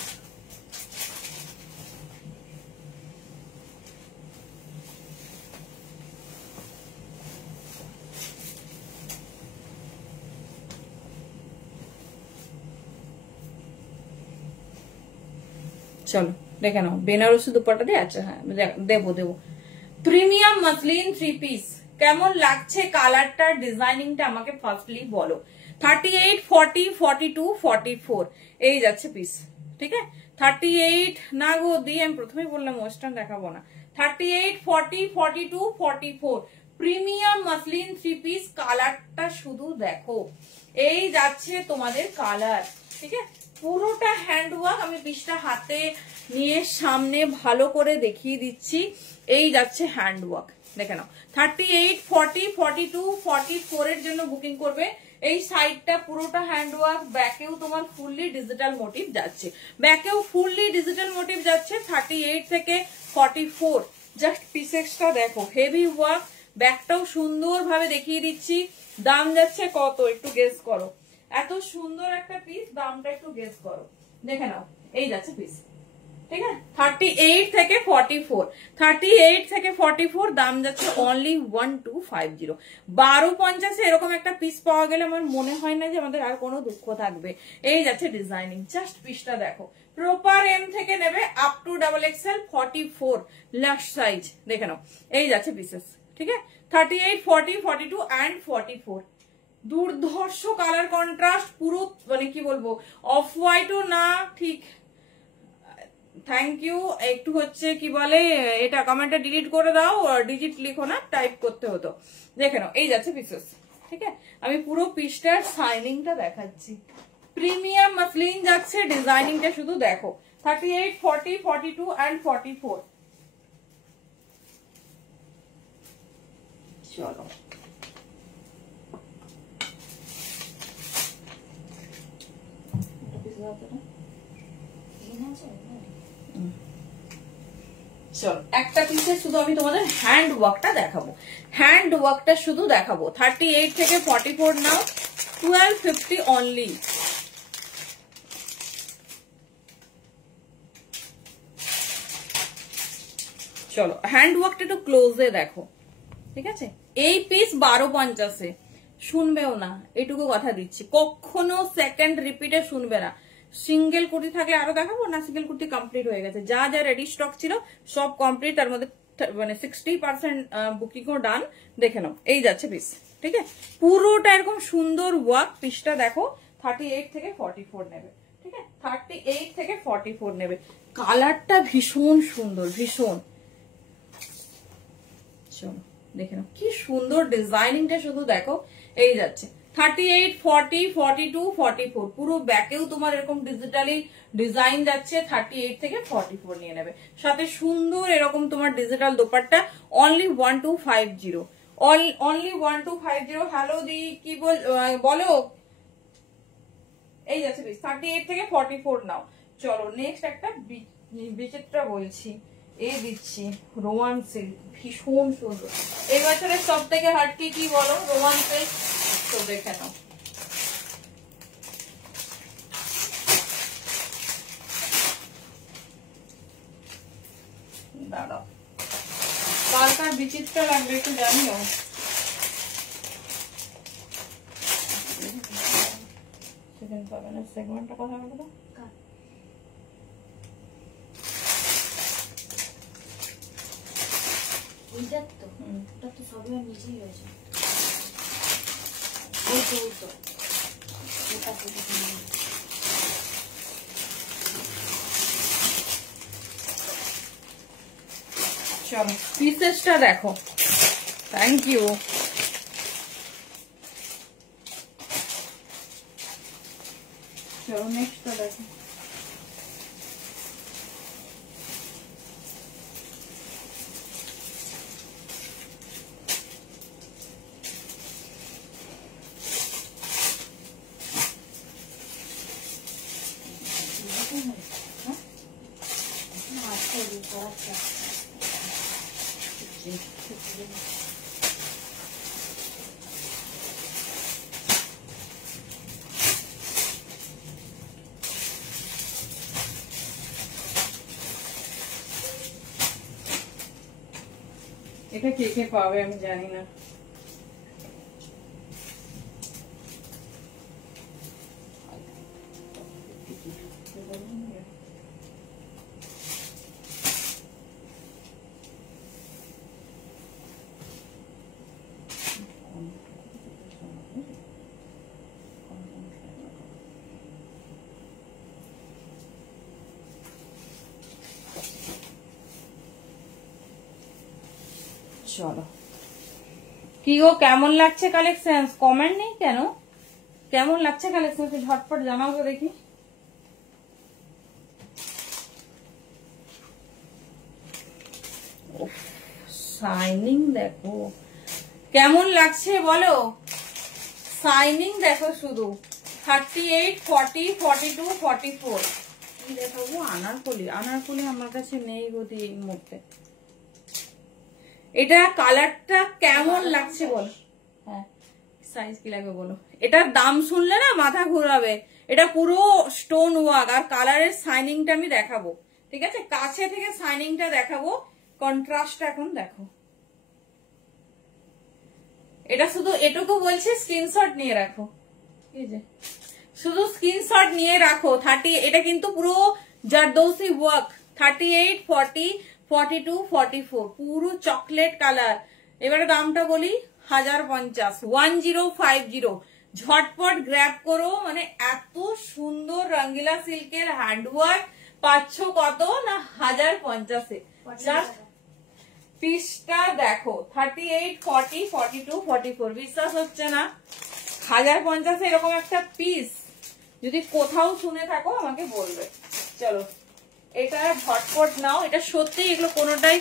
চলো দেখে নাও, বেনারসি দুপাট্টা দিয়ে, আচ্ছা হ্যাঁ দেবো দেবো। প্রিমিয়াম মাসলিন 3 পিস, কেমন লাগছে কালারটা, ডিজাইনিংটা আমাকে ফার্স্টলি বলো। 38, 40, 42, 44 এই যাচ্ছে পিস, ঠিক আছে। 38 না গো দিয়ে আমি প্রথমে বললাম ওয়েস্টার্ন দেখাবো না। 38, 40, 42, 44 প্রিমিয়াম মাসলিন 3 পিস, কালারটা শুধু দেখো, এই যাচ্ছে তোমাদের কালার, ঠিক আছে, পুরোটা হ্যান্ড ওয়ার্ক। আমি পিসটা হাতে নিয়ে সামনে ভালো করে দেখিয়ে দিচ্ছি, এই যাচ্ছে হ্যান্ড ওয়ার্ক, দেখে নাও। 38, 40, 42, 44 এর জন্য বুকিং করবে। এই সাইডটা পুরোটা হ্যান্ড ওয়ার্ক, ব্যাকেও তোমার ফুললি ডিজিটাল মোটিভ যাচ্ছে, ব্যাকেও ফুললি ডিজিটাল মোটিভ যাচ্ছে। 38 থেকে 44 জাস্ট পিসেসটা দেখো, হেভি ওয়ার্ক, ব্যাকটাও সুন্দর ভাবে দেখিয়ে দিচ্ছি। দাম যাচ্ছে কত একটু গেস করো, এত সুন্দর একটা পিস, দামটা একটু গেস করো, দেখে নাও, এই যাচ্ছে পিস, ঠিক আছে। 38 থেকে 44, 38 থেকে 44 দাম যাচ্ছে অনলি 1250। 1250 এরকম একটা পিস পাওয়া গেলে আমার মনে হয় না যে আমাদের আর কোনো দুঃখ থাকবে। এই যাচ্ছে ডিজাইনিং, জাস্ট পিসটা দেখো, প্রপার এম থেকে নেবে up to double XL 44 last size, দেখে নাও, এই যাচ্ছে পিসেস, ঠিক আছে। 38, 40, 42 and 44 দুর্ধর্ষ কালার কন্ট্রাস্ট, পুরো মানে কি বলবো, অফ হোয়াইটও না ঠিক। থ্যাংক ইউ, একটু হচ্ছে কি বলে এটা কমেন্টটা ডিলিট করে দাও, ডিজিট লিখো না, টাইপ করতে হতো। দেখে নাও, এই যাচ্ছে পিসেস, ঠিক আছে। আমি পুরো পিসটার শাইনিংটা দেখাচ্ছি, প্রিমিয়াম মাসলিন যাচ্ছে, ডিজাইনিংটা শুধু দেখো। 38, 40, 42 and 44 চলো চলো একটা পিসে শুধু আমি তোমাদের হ্যান্ড ওয়ার্কটা দেখাবো, হ্যান্ড ওয়ার্কটা শুধু দেখাবো। 38 থেকে 44 নাও, 1250 অনলি। চলো হ্যান্ড ওয়ার্কটা একটু ক্লোজে দেখো, ঠিক আছে। এই পিস 1250-এ, শুনবেও না, এটুকু কথা দিচ্ছি, কখনো সেকেন্ড রিপিটে শুনবে না। সিঙ্গেল কুর্তি থাকলে আরো দেখাবো না, সিঙ্গেল কুর্তি কমপ্লিট হয়ে গেছে, যা যা রেডি স্টক ছিল সব কমপ্লিট, তার মধ্যে মানে 60% বুকিংও ডান। দেখে নাও, এই যাচ্ছে পিস, ঠিক আছে, পুরোটা এরকম সুন্দর ওয়ার্ক। পিসটা দেখো 38 থেকে 44 নেবে, ঠিক আছে, 38 থেকে 44 নেবে। কালারটা ভীষণ সুন্দর, ভীষণ। চলো দেখে নাও কি সুন্দর ডিজাইনিংটা, শুধু দেখো। এই যাচ্ছে 38, 40, 42, 44, পুরো ব্যাকেও তোমার এরকম ডিজিটালি ডিজাইন যাচ্ছে। 38 থেকে 44 নিয়ে নেবে, সাথে সুন্দর এরকম তোমার digital dupatta. Only 1250, only 1250। Hello দি, কি বলো? এই যাচ্ছে 38 থেকে 44 নাও। চলো নেক্সট একটা বিচিত্র বলছি, এই দিচ্ছি রোমান সিল্ক, ভীষণ সুন্দর। এই বছরের সব থেকে হাটকে কি বলো? Roman silk. তো দেখে নাও, দাঁড়াও, কালকার বিচিত্র লাগবে একটু জানিও। সেগমেন্টটা কথা বলবো, ওইটা তো ওটা তো সবই নিচেই রয়েছে। ওই তো ওটা চলো পিসেসটা দেখো। Thank you. চলো নেক্সটটা দেখো। এটা কে কে পাবে আমি জানি না। চলো কি গো, কেমন লাগছে কালেকশন? কমেন্ট নেই কেন? কেমন লাগছে কালেকশন ঝটপট জানাবো দেখি। শাইনিং দেখো কেমন লাগছে বলো, শাইনিং দেখো শুধু। 38, 40, 42, 44 কি দেখাবো? আনারকলি, আনারকলি আমার কাছে নেই গতি এই মুহূর্তে। এটা কালারটা কেমন লাগছে বলো? হ্যাঁ সাইজ কি লাগবে বলো? এটার দাম শুনলে না মাথা ঘুরাবে। এটা পুরো স্টোন ওয়ার্ক আর কালারের শাইনিংটা আমি দেখাবো, ঠিক আছে, কাছে থেকে শাইনিংটা দেখাবো। কন্ট্রাস্টটা এখন দেখো। এটা শুধু এটুকু বলছে স্ক্রিনশট নিয়ে রাখো, এই যে শুধু স্ক্রিনশট নিয়ে রাখো। 30, এটা কিন্তু পুরো জারদৌসি ওয়ার্ক। 38, 40, 42, 44 পুরো চকলেট কালার। এবারে দামটা বলি 1050, 1050। ঝটপট গ্র্যাব করো, মানে এত সুন্দর রঙ্গিলা সিল্কের হ্যান্ডওয়ার্ক পাচ্ছ কত না 1050-এ। জাস্ট পিসটা দেখো, 38, 40, 42, 44। বিশ্বাস হচ্ছে না 1050 এরকম একটা পিস যদি কোথাও শুনে থাকো আমাকে বলবে। চলো এটা ঝটপট নাও, এটা সত্যি এগুলো কোনোটাই।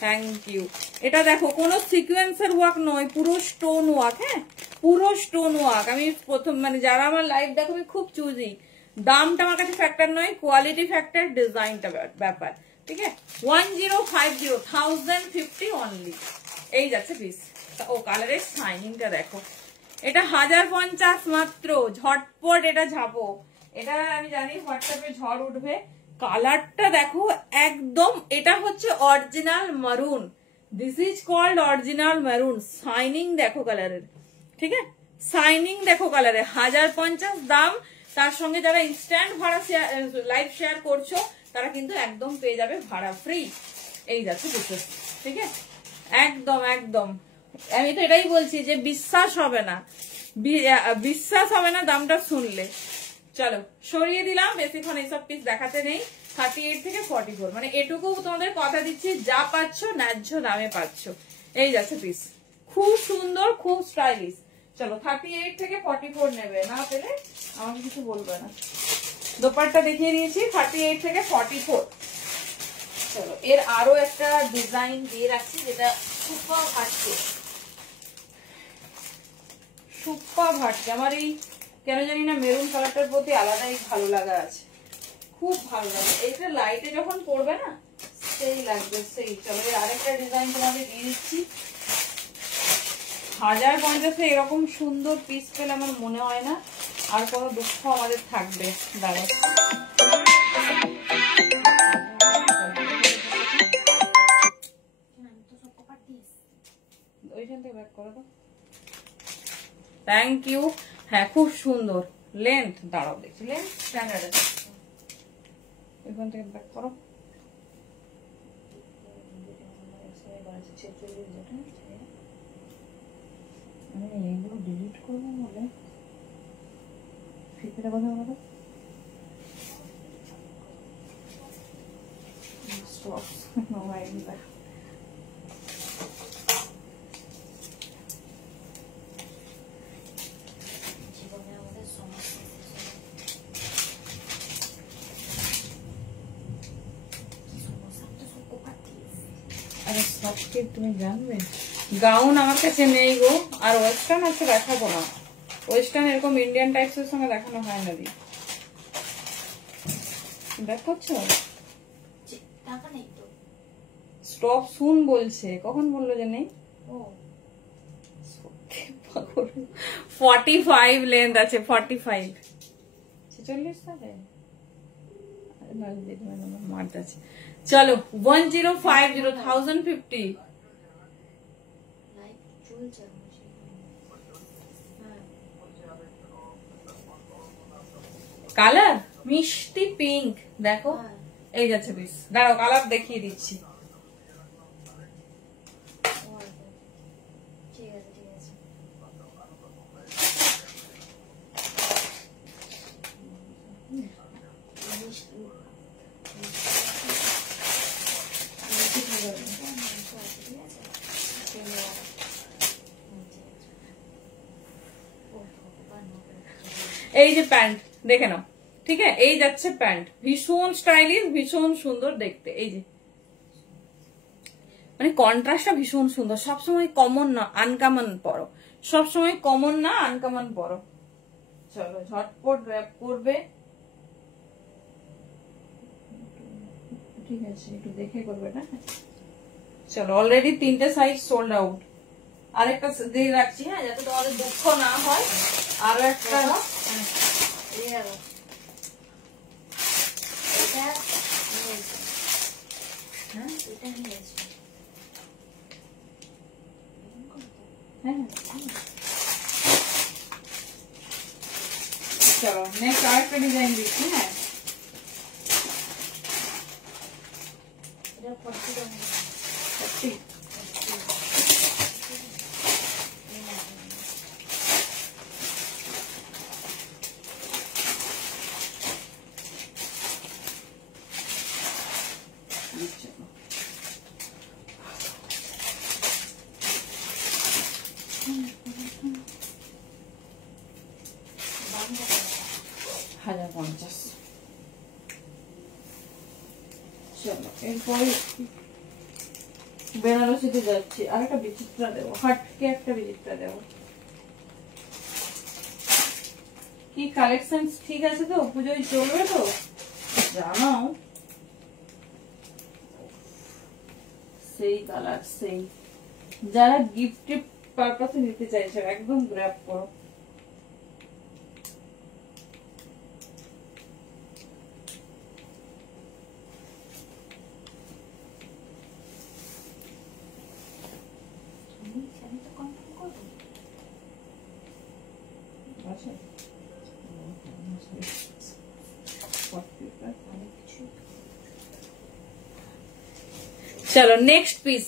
Thank you. এটা দেখো কোনো সিকোয়েন্সের ওয়ার্ক নয়, পুরো স্টোন ওয়ার্ক। হ্যাঁ পুরো স্টোন ওয়ার্ক। আমি প্রথম মানে যারা আমার লাইভ দেখো আমি খুব চুজি, দামটা আমার কাছে ফ্যাক্টর নয়, কোয়ালিটি ফ্যাক্টর, ডিজাইনটা ব্যাপার, ঠিক আছে। 1050, 1050 অনলি। এই যাচ্ছে পিস। ও কালারের শাইনিংটা দেখো। এটা 1050 মাত্র। ঝটপট এটা ঝাপো। এটা আমি জানি হোয়াটসঅ্যাপে ঝড় উঠবে। কালারটা দেখো একদম, এটা হচ্ছে original maroon, this is called original maroon. Shining দেখো কালারের, ঠিক আছে, শাইনিং দেখো কালারের। 1050 দাম। তার সঙ্গে যারা ইনস্ট্যান্ট ভাড়া লাইভ শেয়ার করছো তারা কিন্তু একদম পেয়ে যাবে ভাড়া ফ্রি। এই যাচ্ছে দুটো, ঠিক আছে, একদম একদম। আমি তো এটাই বলছি যে বিশ্বাস হবে না, বিশ্বাস হবে না দামটা শুনলে। চলো সরিয়ে দিলাম, বেশিক্ষণ এইসব পিস দেখাতে নেই। 38 থেকে 44, মানে এটুকু তোমাদের কথা দিচ্ছি, যা পাচ্ছ ন্যায্য দামে পাচ্ছ। এই যাচ্ছে পিস, খুব সুন্দর, খুব স্টাইলিশ। চলো 38 থেকে 44 নেবে, না পেলে আমাকে কিছু বলবে না। দোপাট্টা দেখিয়ে দিয়েছি 38 থেকে 44। চলো এর আরো একটা ডিজাইন দিয়ে রাখছি যেটা সুপার হাঁটছে, সুপার হাঁটছে। আমার এই কেন জানি না মেরুন কালারটার প্রতি আলাদাই ভালো লাগা আছে, খুব ভালো লাগে। এইটা লাইটে যখন পড়বে না সেই লাগবে সেই। চলো এর আরেকটা ডিজাইন তোমাদের দিয়ে দিচ্ছি। 1050 এরকম সুন্দর পিস পেলে আমার মনে হয় না আর কোনো দুঃখ আমাদের থাকবে। দাঁড়াও, ওইখান থেকে ব্যাক করো তো। Thank you. হ্যাঁ খুব সুন্দর লেন্থ। দাঁড়াও দেখছি, লেন্থ স্ট্যান্ডার্ড আছে। এখান থেকে ব্যাক করো। আমি এইগুলো ডিলিট করবো বলে ফিতে কথা বলো। আরে সবকে তুমি জানবে, গাউন আমার কাছে নেই গো। আর ওয়েস্টার্ন আছে দেখাবো না, ওয়েস্টার্ন এরকম ইন্ডিয়ান টাইপসের সঙ্গে দেখানো হয় না। দি দেখাচ্ছ স্টপ শুন বলছে, কখন বললো যে নেই? 45 লেন্থ আছে, 45 46 থাকে মার্চ আছে। চলো 1050 1050 কালার মিষ্টি পিঙ্ক দেখো। এই যাচ্ছে পিস, দাঁড়াও কালার দেখিয়ে দিচ্ছি। এই যে প্যান্ট দেখে নাও, ঠিক আছে, এই যাচ্ছে প্যান্ট, ভীষণ স্টাইলিশ, ভীষণ সুন্দর দেখতে। এই যে মানে কন্ট্রাস্টটা ভীষণ সুন্দর। সবসময় কমন না আনকমন পরো, সবসময় কমন না আনকমন পরো। চলো ঝটপট র‍্যাপ করবে, ঠিক আছে, একটু দেখে করবে না। চলো অলরেডি 3টে সাইজ সোল্ড আউট। আরেকটা দিয়ে রাখছি, হ্যাঁ, যাতে তোমাদের দুঃখ না হয়। আরো একটা চলো নেক্সট আরেকটা ডিজাইন দিচ্ছি। হ্যাঁ এরপরে বেনারসিতে যাচ্ছি, আর একটা বিচিত্রা দেবো, হাটকে একটা বিচিত্রা দেবো। কি কালেকশন ঠিক আছে তো? পুজোয় চলবে তো? জানাও। সেই কালার, সেই যারা গিফট পারপাসে নিতে চাইছে একদম গ্র্যাব করো। আছে। চলো নেক্সট পিস।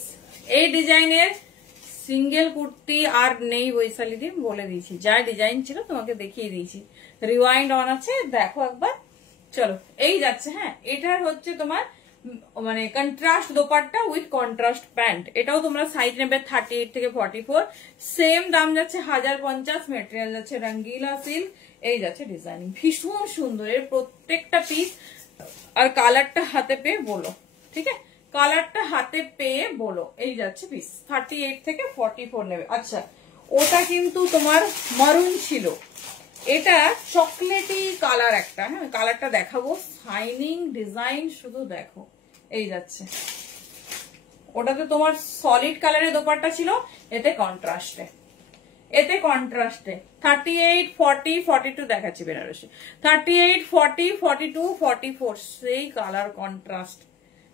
এই ডিজাইনের সিঙ্গেল কুর্তি আর নেই বৈশালী দি, বলে দিয়েছি, যা ডিজাইন ছিল তোমাকে দেখিয়ে দিয়েছি। রিওয়াইন্ড অন আছে, দেখো একবার। চলো এই যাচ্ছে। হ্যাঁ, এটার হচ্ছে তোমার মানে contrast dupatta with contrast pant. এটাও তোমরা সাইজ নেবে 38 থেকে 44। সেম দাম যাচ্ছে 1050। মেটেরিয়াল যাচ্ছে রঙ্গিলা সিল্ক। এই যাচ্ছে ডিজাইনিং, ভীষণ সুন্দর এর প্রত্যেকটা পিস। আর কালারটা হাতে পেয়ে বলো, ঠিক আছে, কালারটা হাতে পেয়ে বলো। এই যাচ্ছে পিস 38 থেকে 44 নেবে। আচ্ছা, ওটা কিন্তু তোমার মারুন ছিল, এটা চকলেটি কালার একটা। হ্যাঁ, কালারটা দেখাবো, শাইনিং ডিজাইন শুধু দেখো। এই যাচ্ছে, ওটাতে তোমার সলিড কালারের দোপাট্টা ছিল, এতে কন্ট্রাস্টে, 38, 40, 42 দেখাচ্ছি বেনারসি। 38, 40, 42, 44 সেই কালার কন্ট্রাস্ট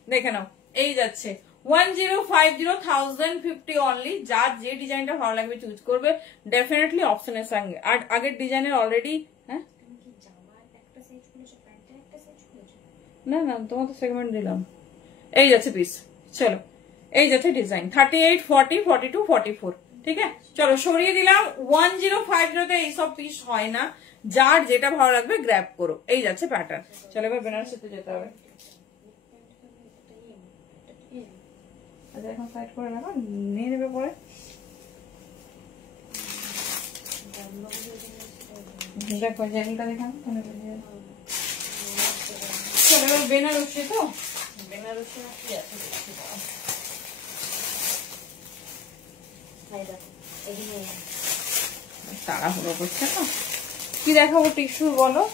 দেখে নাও। এই যাচ্ছে 1050 অনলি। যার যে ডিজাইনটা ভালো লাগবে চুজ করবে ডেফিনেটলি অপশনের সঙ্গে। আর আগের ডিজাইনের অলরেডি। হ্যাঁ, না না, তোমার তো সেগমেন্ট দিলাম। এই যাচ্ছে পিস। চলো এই যাচ্ছে ডিজাইন 38, 40, 42, 44। ঠিক আছে, চলো সরিয়ে দিলাম। 1050 এইসব পিস হয় না, যার যেটা ভালো লাগবে গ্র্যাব করো। এই যাচ্ছে প্যাটার্ন। চলো এবার বেনারসিতে যেতে হবে। এখন সাইড করে রাখো, নিয়ে নেবে পরে। দেখো জ্যাকেটটা দেখান। চলো এবার বেনারসি, তো বেনারসি কি আছে তাড়াহুড়ো করছে তো। কি দেখাবো টিস্যু বলো?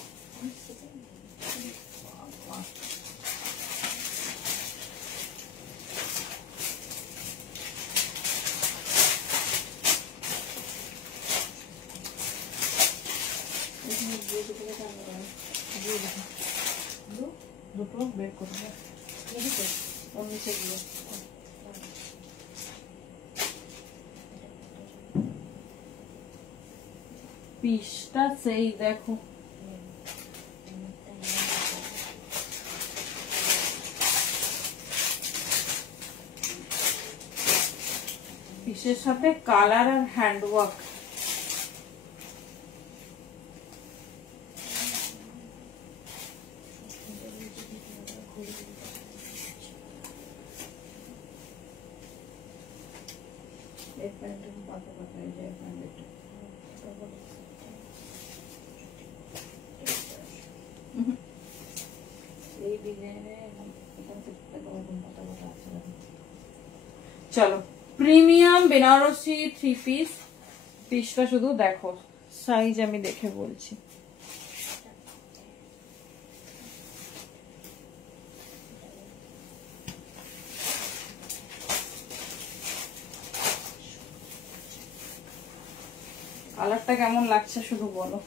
দুটো বের করবো পিসটা সেই দেখো। পিসের সাথে কালার আর হ্যান্ডওয়ার্ক। চলো প্রিমিয়াম বেনারসি 3 পিস। পিসটা শুধু দেখো, সাইজ আমি দেখে বলছি। কালারটা কেমন লাগছে শুধু বলো।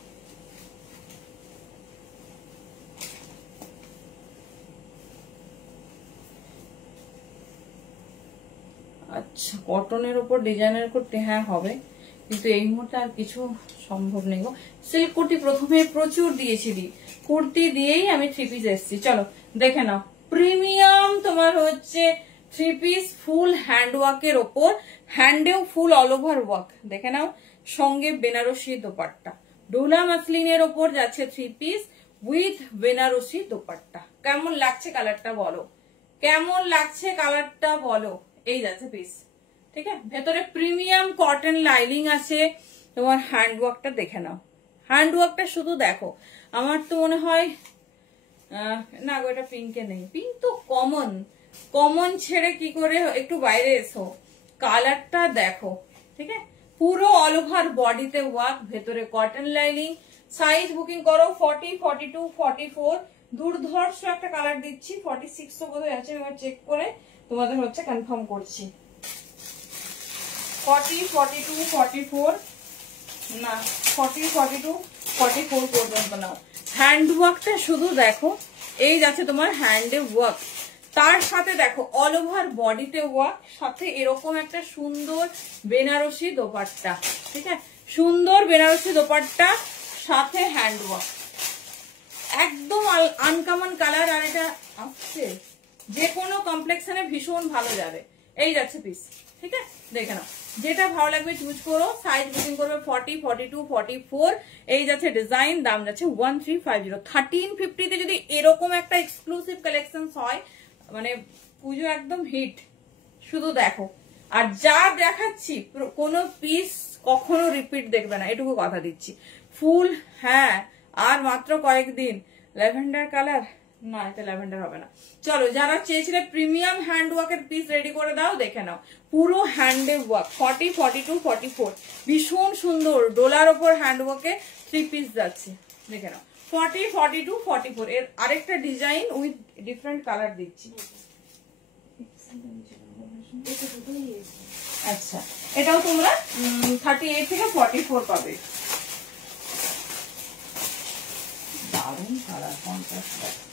আচ্ছা, কটনের উপর ডিজাইনের করতে হ্যাঁ হবে, কিন্তু এই মুহূর্তে আর কিছু সম্ভব নেই গো। সিল্ক কুর্তি প্রথমে প্রচুর দিয়েছি, কুর্তি দিয়েই আমি 3 পিস এসছি। চলো দেখে নাও, প্রিমিয়াম তোমার হচ্ছে 3 পিস ফুল হ্যান্ড ওয়ার্কের ওপর, হ্যান্ডেও ফুল অল ওভার ওয়ার্ক। দেখে নাও, সঙ্গে বেনারসি দোপাট্টা। ডোলা মাসলিনের ওপর যাচ্ছে 3 পিস উইথ বেনারসি দোপাট্টা। কেমন লাগছে কালারটা বলো, কেমন লাগছে কালারটা বলো। এই যাচ্ছে পিস, ঠিক আছে। ভেতরে প্রিমিয়াম কটন লাইনিং আছে। তোমার হ্যান্ডওয়ার্কটা দেখে নাও, হ্যান্ডওয়ার্কটা শুধু দেখো। আমার তো মনে হয় না গো, এটা পিঙ্কে নেই, পিঙ্ক তো কমন। কমন ছেড়ে কি করে একটু বাইরে এসো। কালারটা দেখো, ঠিক আছে। পুরো অল ওভার বডিতে ওয়ার্ক, ভেতরে কটন লাইনিং। সাইজ বুকিং করো 40, 42, 44। দুর্ধর্ষ একটা কালার দিচ্ছি, 46 তো বোধহয় আছে, এবার চেক করে তোমাদের হচ্ছে কনফার্ম করছি। 40, 42, 44 না, 40, 42, 44 পর্যন্ত নাও। হ্যান্ড ওয়ার্কটা শুধু দেখো। এই যাচ্ছে তোমার হ্যান্ডে ওয়ার্ক, তার সাথে দেখো অল ওভার বডিতে ওয়ার্ক, সাথে এরকম একটা সুন্দর বেনারসি দোপাট্টা। ঠিক আছে, সুন্দর বেনারসি দোপাট্টা। সাথে হ্যান্ড ওয়ার্ক, একদম আনকমন কালার। আর এটা আসছে যে কোনো কমপ্লেক্সনে ভীষণ ভালো যাবে। এই যাচ্ছে পিস, ঠিক আছে, দেখে নাও যেটা ভালো লাগবে চুজ করো। সাইজ বুকিং করবে 40, 42, 44। এই যাচ্ছে ডিজাইন, দাম যাচ্ছে 1350। 1350 তে যদি এরকম একটা এক্সক্লুসিভ কালেকশন হয়, মানে পুজো একদম হিট। শুধু দেখো, আর যা দেখাচ্ছি কোনো পিস কখনো রিপিট দেখবে না, এটুকু কথা দিচ্ছি। ফুল, হ্যাঁ, আর মাত্র কয়েকদিন। ল্যাভেন্ডার কালার, না এটা ল্যাভেন্ডার হবে না। চলো, যারা চেয়েছিলে প্রিমিয়াম হ্যান্ড ওয়ার্কের পিস রেডি করে দাও, দেখে নাও পুরো হ্যান্ডে ওয়ার্ক। 40, 42, 44 ভীষণ সুন্দর ডোলার ওপর হ্যান্ড ওয়ার্কে 3 পিস যাচ্ছে, দেখে নাও। 40, 42, 44 এর আরেকটা ডিজাইন উইথ ডিফারেন্ট কালার দিচ্ছি। আচ্ছা, এটাও তোমরা 38 থেকে 44 পাবে। দারুণ কালার, কন্ট্রাস্ট।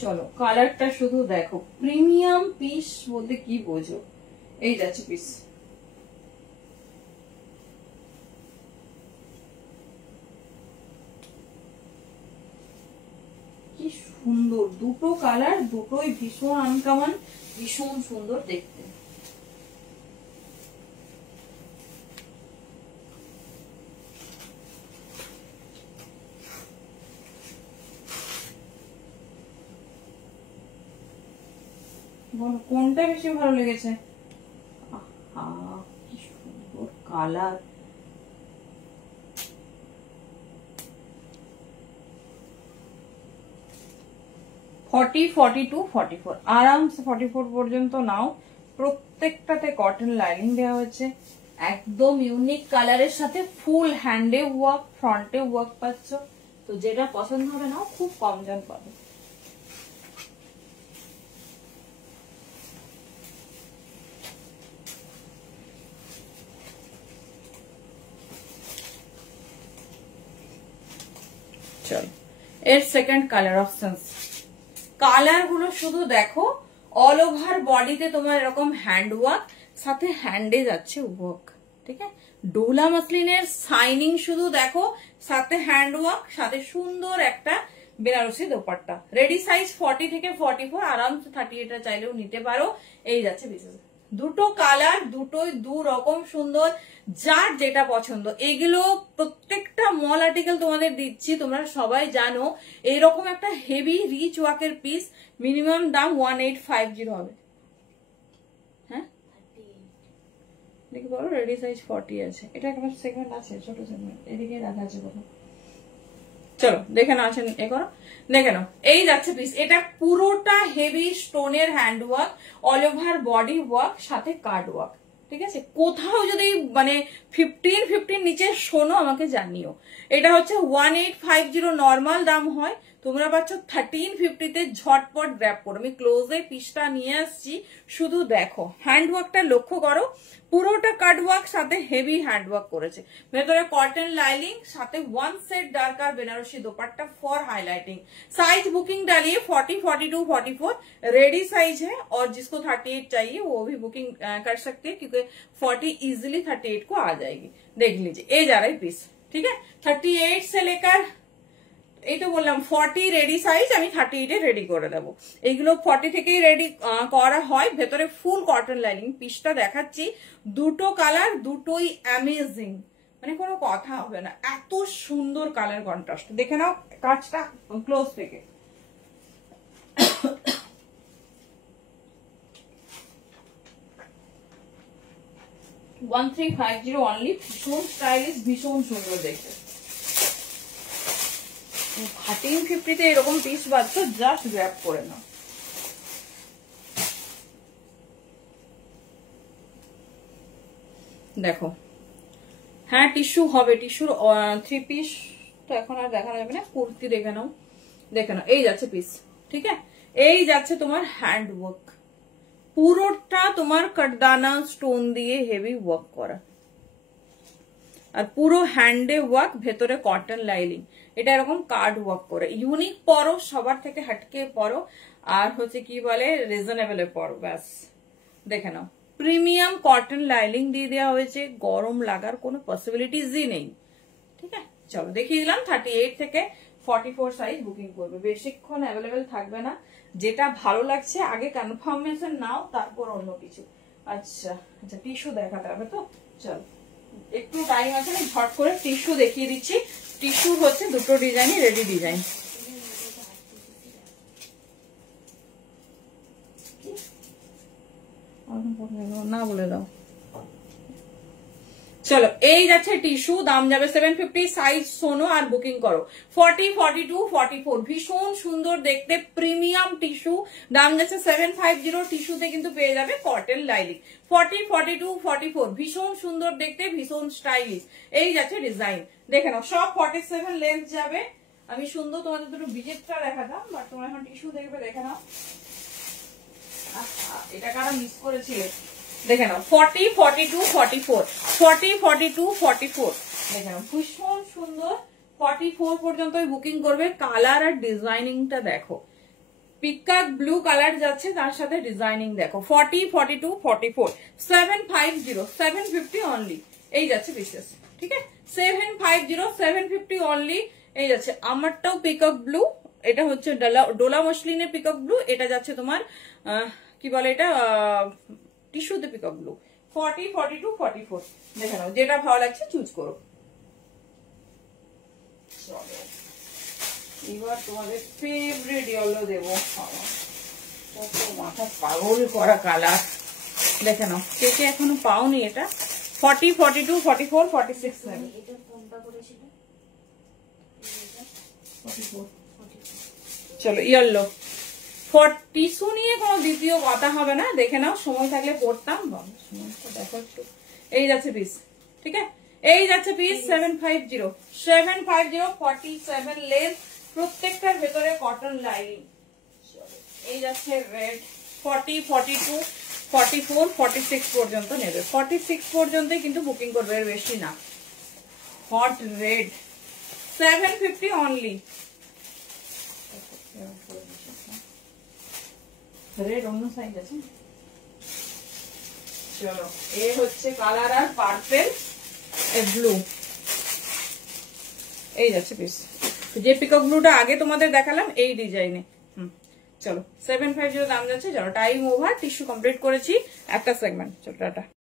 চলো, কালারটা শুধু দেখো, প্রিমিয়াম পিস বলতে কি বোঝো। এই যাচ্ছে পিস, কি সুন্দর দুটো কালার, দুটোই ভীষণ আনকমন, ভীষণ সুন্দর দেখতে। বলো কোনটা বেশি ভালো লেগেছে? কি সুন্দর কালার। ফর্টি, 42, 44 আরামসে 44 পর্যন্ত নাও। প্রত্যেকটাতে কটন লাইনিং দেওয়া হয়েছে, একদম ইউনিক কালারের সাথে ফুল হ্যান্ডে ওয়ার্ক, ফ্রন্টে ওয়ার্ক পাচ্ছ। তো যেটা পছন্দ হবে নাও, খুব কম জন পাবে। চলো, এর সেকেন্ড কালার অপশনস। কালার গুলো শুধু দেখো, অল ওভার বডিতে তোমার এরকম হ্যান্ড ওয়ার্ক, সাথে হ্যান্ডে যাচ্ছে ওয়ার্ক, ঠিক আছে। ডোলা মাসলিনের শাইনিং শুধু দেখো, সাথে হ্যান্ড ওয়ার্ক, সাথে সুন্দর একটা বেনারসি দোপাট্টা। রেডি সাইজ 40 থেকে 44, আরামসে 38 চাইলেও নিতে পারো। এই যাচ্ছে বিশেষ দুটো কালার, দুটোই দু রকম সুন্দর, যার যেটা পছন্দ। এগুলো প্রত্যেকটা মল আর্টিকেল তোমাদের দিচ্ছি, তোমরা সবাই জানো। এইরকম একটা হেভি রিচ ওয়ার্কের পিস মিনিমাম দাম 1850 হবে। হ্যাঁ, দেখি বলো, রেডি সাইজ 40 আছে। এটা একটা সেগমেন্ট আছে, ছোট সেগমেন্ট, এদিকে রাখা আছে কোথাও। চলো দেখে নাও, আসেন এ করো, দেখে নাও। এই যাচ্ছে পিস, এটা পুরোটা হেভি স্টোনের hand work, all over body work, সাথে কার্ড ওয়ার্ক, ঠিক আছে। কোথাও যদি মানে 15 নিচে শোনো আমাকে জানিও। এটা হচ্ছে 1850 নর্মাল দাম হয়, তোমরা পাচ্ছ 1350 ঝটপট গ্র্যাব করো। আমি ক্লোজে পিসটা নিয়ে আসছি, শুধু দেখো হ্যান্ড ওয়ার্কটা লক্ষ্য করো। পুরোটা কাট ওয়ার্ক, সাথে হেভি হ্যান্ড ওয়ার্ক করেছে। ভেতরে কটন লাইনিং, সাথে 1 set dark Banarasi dupatta for highlighting. Size booking डालिए 40, 42, 44 रेडी साइज है, और जिसको 38 चाहिए वो भी बुकिंग कर सकते हैं, क्योंकि 40 इजिली 38 को आ जाएगी। देख लीजिए, ये जा रहा है पीस, ठीक है। 38 से लेकर এই তো বললাম 40 রেডি সাইজ, আমি 38 এ রেডি করে দেবো। এইগুলো 40 থেকেই রেডি করা হয়। ভেতরে ফুল কটন লাইনিং, পিসটা দেখাচ্ছি, দুটো কালার, দুটোই অ্যামেজিং, মানে কোনো কথা হবে না, এত সুন্দর কালার কন্ট্রাস্ট। দেখে নাও কাজটা ক্লোজ থেকে। $1350 অনলি, ভীষণ স্টাইলিশ, ভীষণ সুন্দর দেখতে। 1350 এরকম পিস পাচ্ছ, জাস্ট গ্র্যাব করে নাও। দেখো, হ্যাঁ টিস্যু হবে, টিস্যুর 3 পিস তো এখন আর দেখানো যাবে না। কুর্তি দেখে নাও, দেখে নাও, এই যাচ্ছে পিস, ঠিক আছে। এই যাচ্ছে তোমার হ্যান্ড ওয়ার্ক, পুরোটা তোমার কাটদানা স্টোন দিয়ে হেভি ওয়ার্ক করা, আর পুরো হ্যান্ডে ওয়ার্ক, ভেতরে কটন লাইনিং। এটা এরকম কার্ড ওয়ার্ক করে, ইউনিক পরো, সবার থেকে হাটকে পরো, আর হচ্ছে কি বলে রিজনেবল পরো, ব্যাস। দেখে নাও, প্রিমিয়াম কটন লাইনিং দিয়ে দেওয়া হয়েছে, গরম লাগার কোনো পসিবিলিটিজই নেই। ঠিক আছে, চলো দেখিয়ে দিলাম। 38 থেকে 44 সাইজ বুকিং করবে, বেশিক্ষণ অ্যাভেলেবেল থাকবে না। যেটা ভালো লাগছে আগে কনফার্মেশন নাও, তারপর অন্য কিছু। আচ্ছা আচ্ছা, টিস্যু দেখাতে হবে তো, চলো একটু টাইম আছে, আমি ঝট করে টিস্যু দেখিয়ে দিচ্ছি। টিস্যু হচ্ছে দুটো ডিজাইনই রেডি ডিজাইন। না বলে দাও। চলো, এই যাচ্ছে টিস্যু, দাম যাবে 750, সাইজ শোনো আর বুকিং করো। 40, 42, 44, ভীষণ সুন্দর দেখতে প্রিমিয়াম টিস্যু, দাম যাচ্ছে 750। টিস্যুতে কিন্তু পেয়ে যাবে কটন লাইনিং। 40, 42, 44, ভীষণ সুন্দর দেখতে, ভীষণ স্টাইলিশ। এই যাচ্ছে ডিজাইন, দেখে নাও, সব 47 লেন্থ যাবে। আমি সুন্দর তোমাদের দুটো বিজেটটা দেখাতাম, বাট তোমরা এখন টিস্যু দেখবে, দেখে নাও। এটা কারা মিস করেছিলে, দেখে নাও। 40, 42, 44, 40, 42, 44, দেখে নাও, ভীষণ সুন্দর। 44 পর্যন্ত বুকিং করবে। কালার আর ডিজাইনিংটা দেখো, পিকক ব্লু কালার যাচ্ছে, তার সাথে ডিজাইনিং দেখো। 40, 42, 44, 750, 750 অনলি। এই যাচ্ছে বিশেষ, ঠিক আছে, 750, 750 অনলি। এই যাচ্ছে আমারটাও পিকক ব্লু, এটা হচ্ছে ডোলা মসলিনের পিকক ব্লু, এটা যাচ্ছে তোমার কি বলে এটা টিস্যুতে পিকক ব্লু। 40, 42, 44, দেখে নাও, যেটা ভালো লাগছে চুজ করো। এবার তোমাদের ফেভারিট ইয়েলো দেবো, কত মাথা পাগল করা কালার, দেখে নাও। কে কে এখনো পাওনি এটা? 40, 42, 44, 46 নেবে। চলো ইয়েলো, টিস্যু নিয়ে কোনো দ্বিতীয় কথা হবে না, দেখে নাও, সময় থাকলে পড়তাম। দেখো একটু, এই যাচ্ছে পিস, ঠিক আছে, এই যাচ্ছে পিস 750, 750, 47 লেন্থ, প্রত্যেকটার ভেতরে কটন লাইনিং। এই যাচ্ছে রেড, 40, 42, 44, 46 পর্যন্ত নেবে। 46 পর্যন্ত কিন্তু বুকিং করবে, এর বেশি না। Hot red, 750 only. রেড অন্য সাইজ আছে। চলো, এ হচ্ছে কালার আর পার্পেল, ব্লু। এই যাচ্ছে পিস, যে পিকক ব্লুটা আগে তোমাদের দেখালাম এই ডিজাইনে। চলো 750 দাম যাচ্ছে। চলো, টাইম ওভার, টিস্যু কমপ্লিট করেছি একটা সেগমেন্ট। চলো টাটা।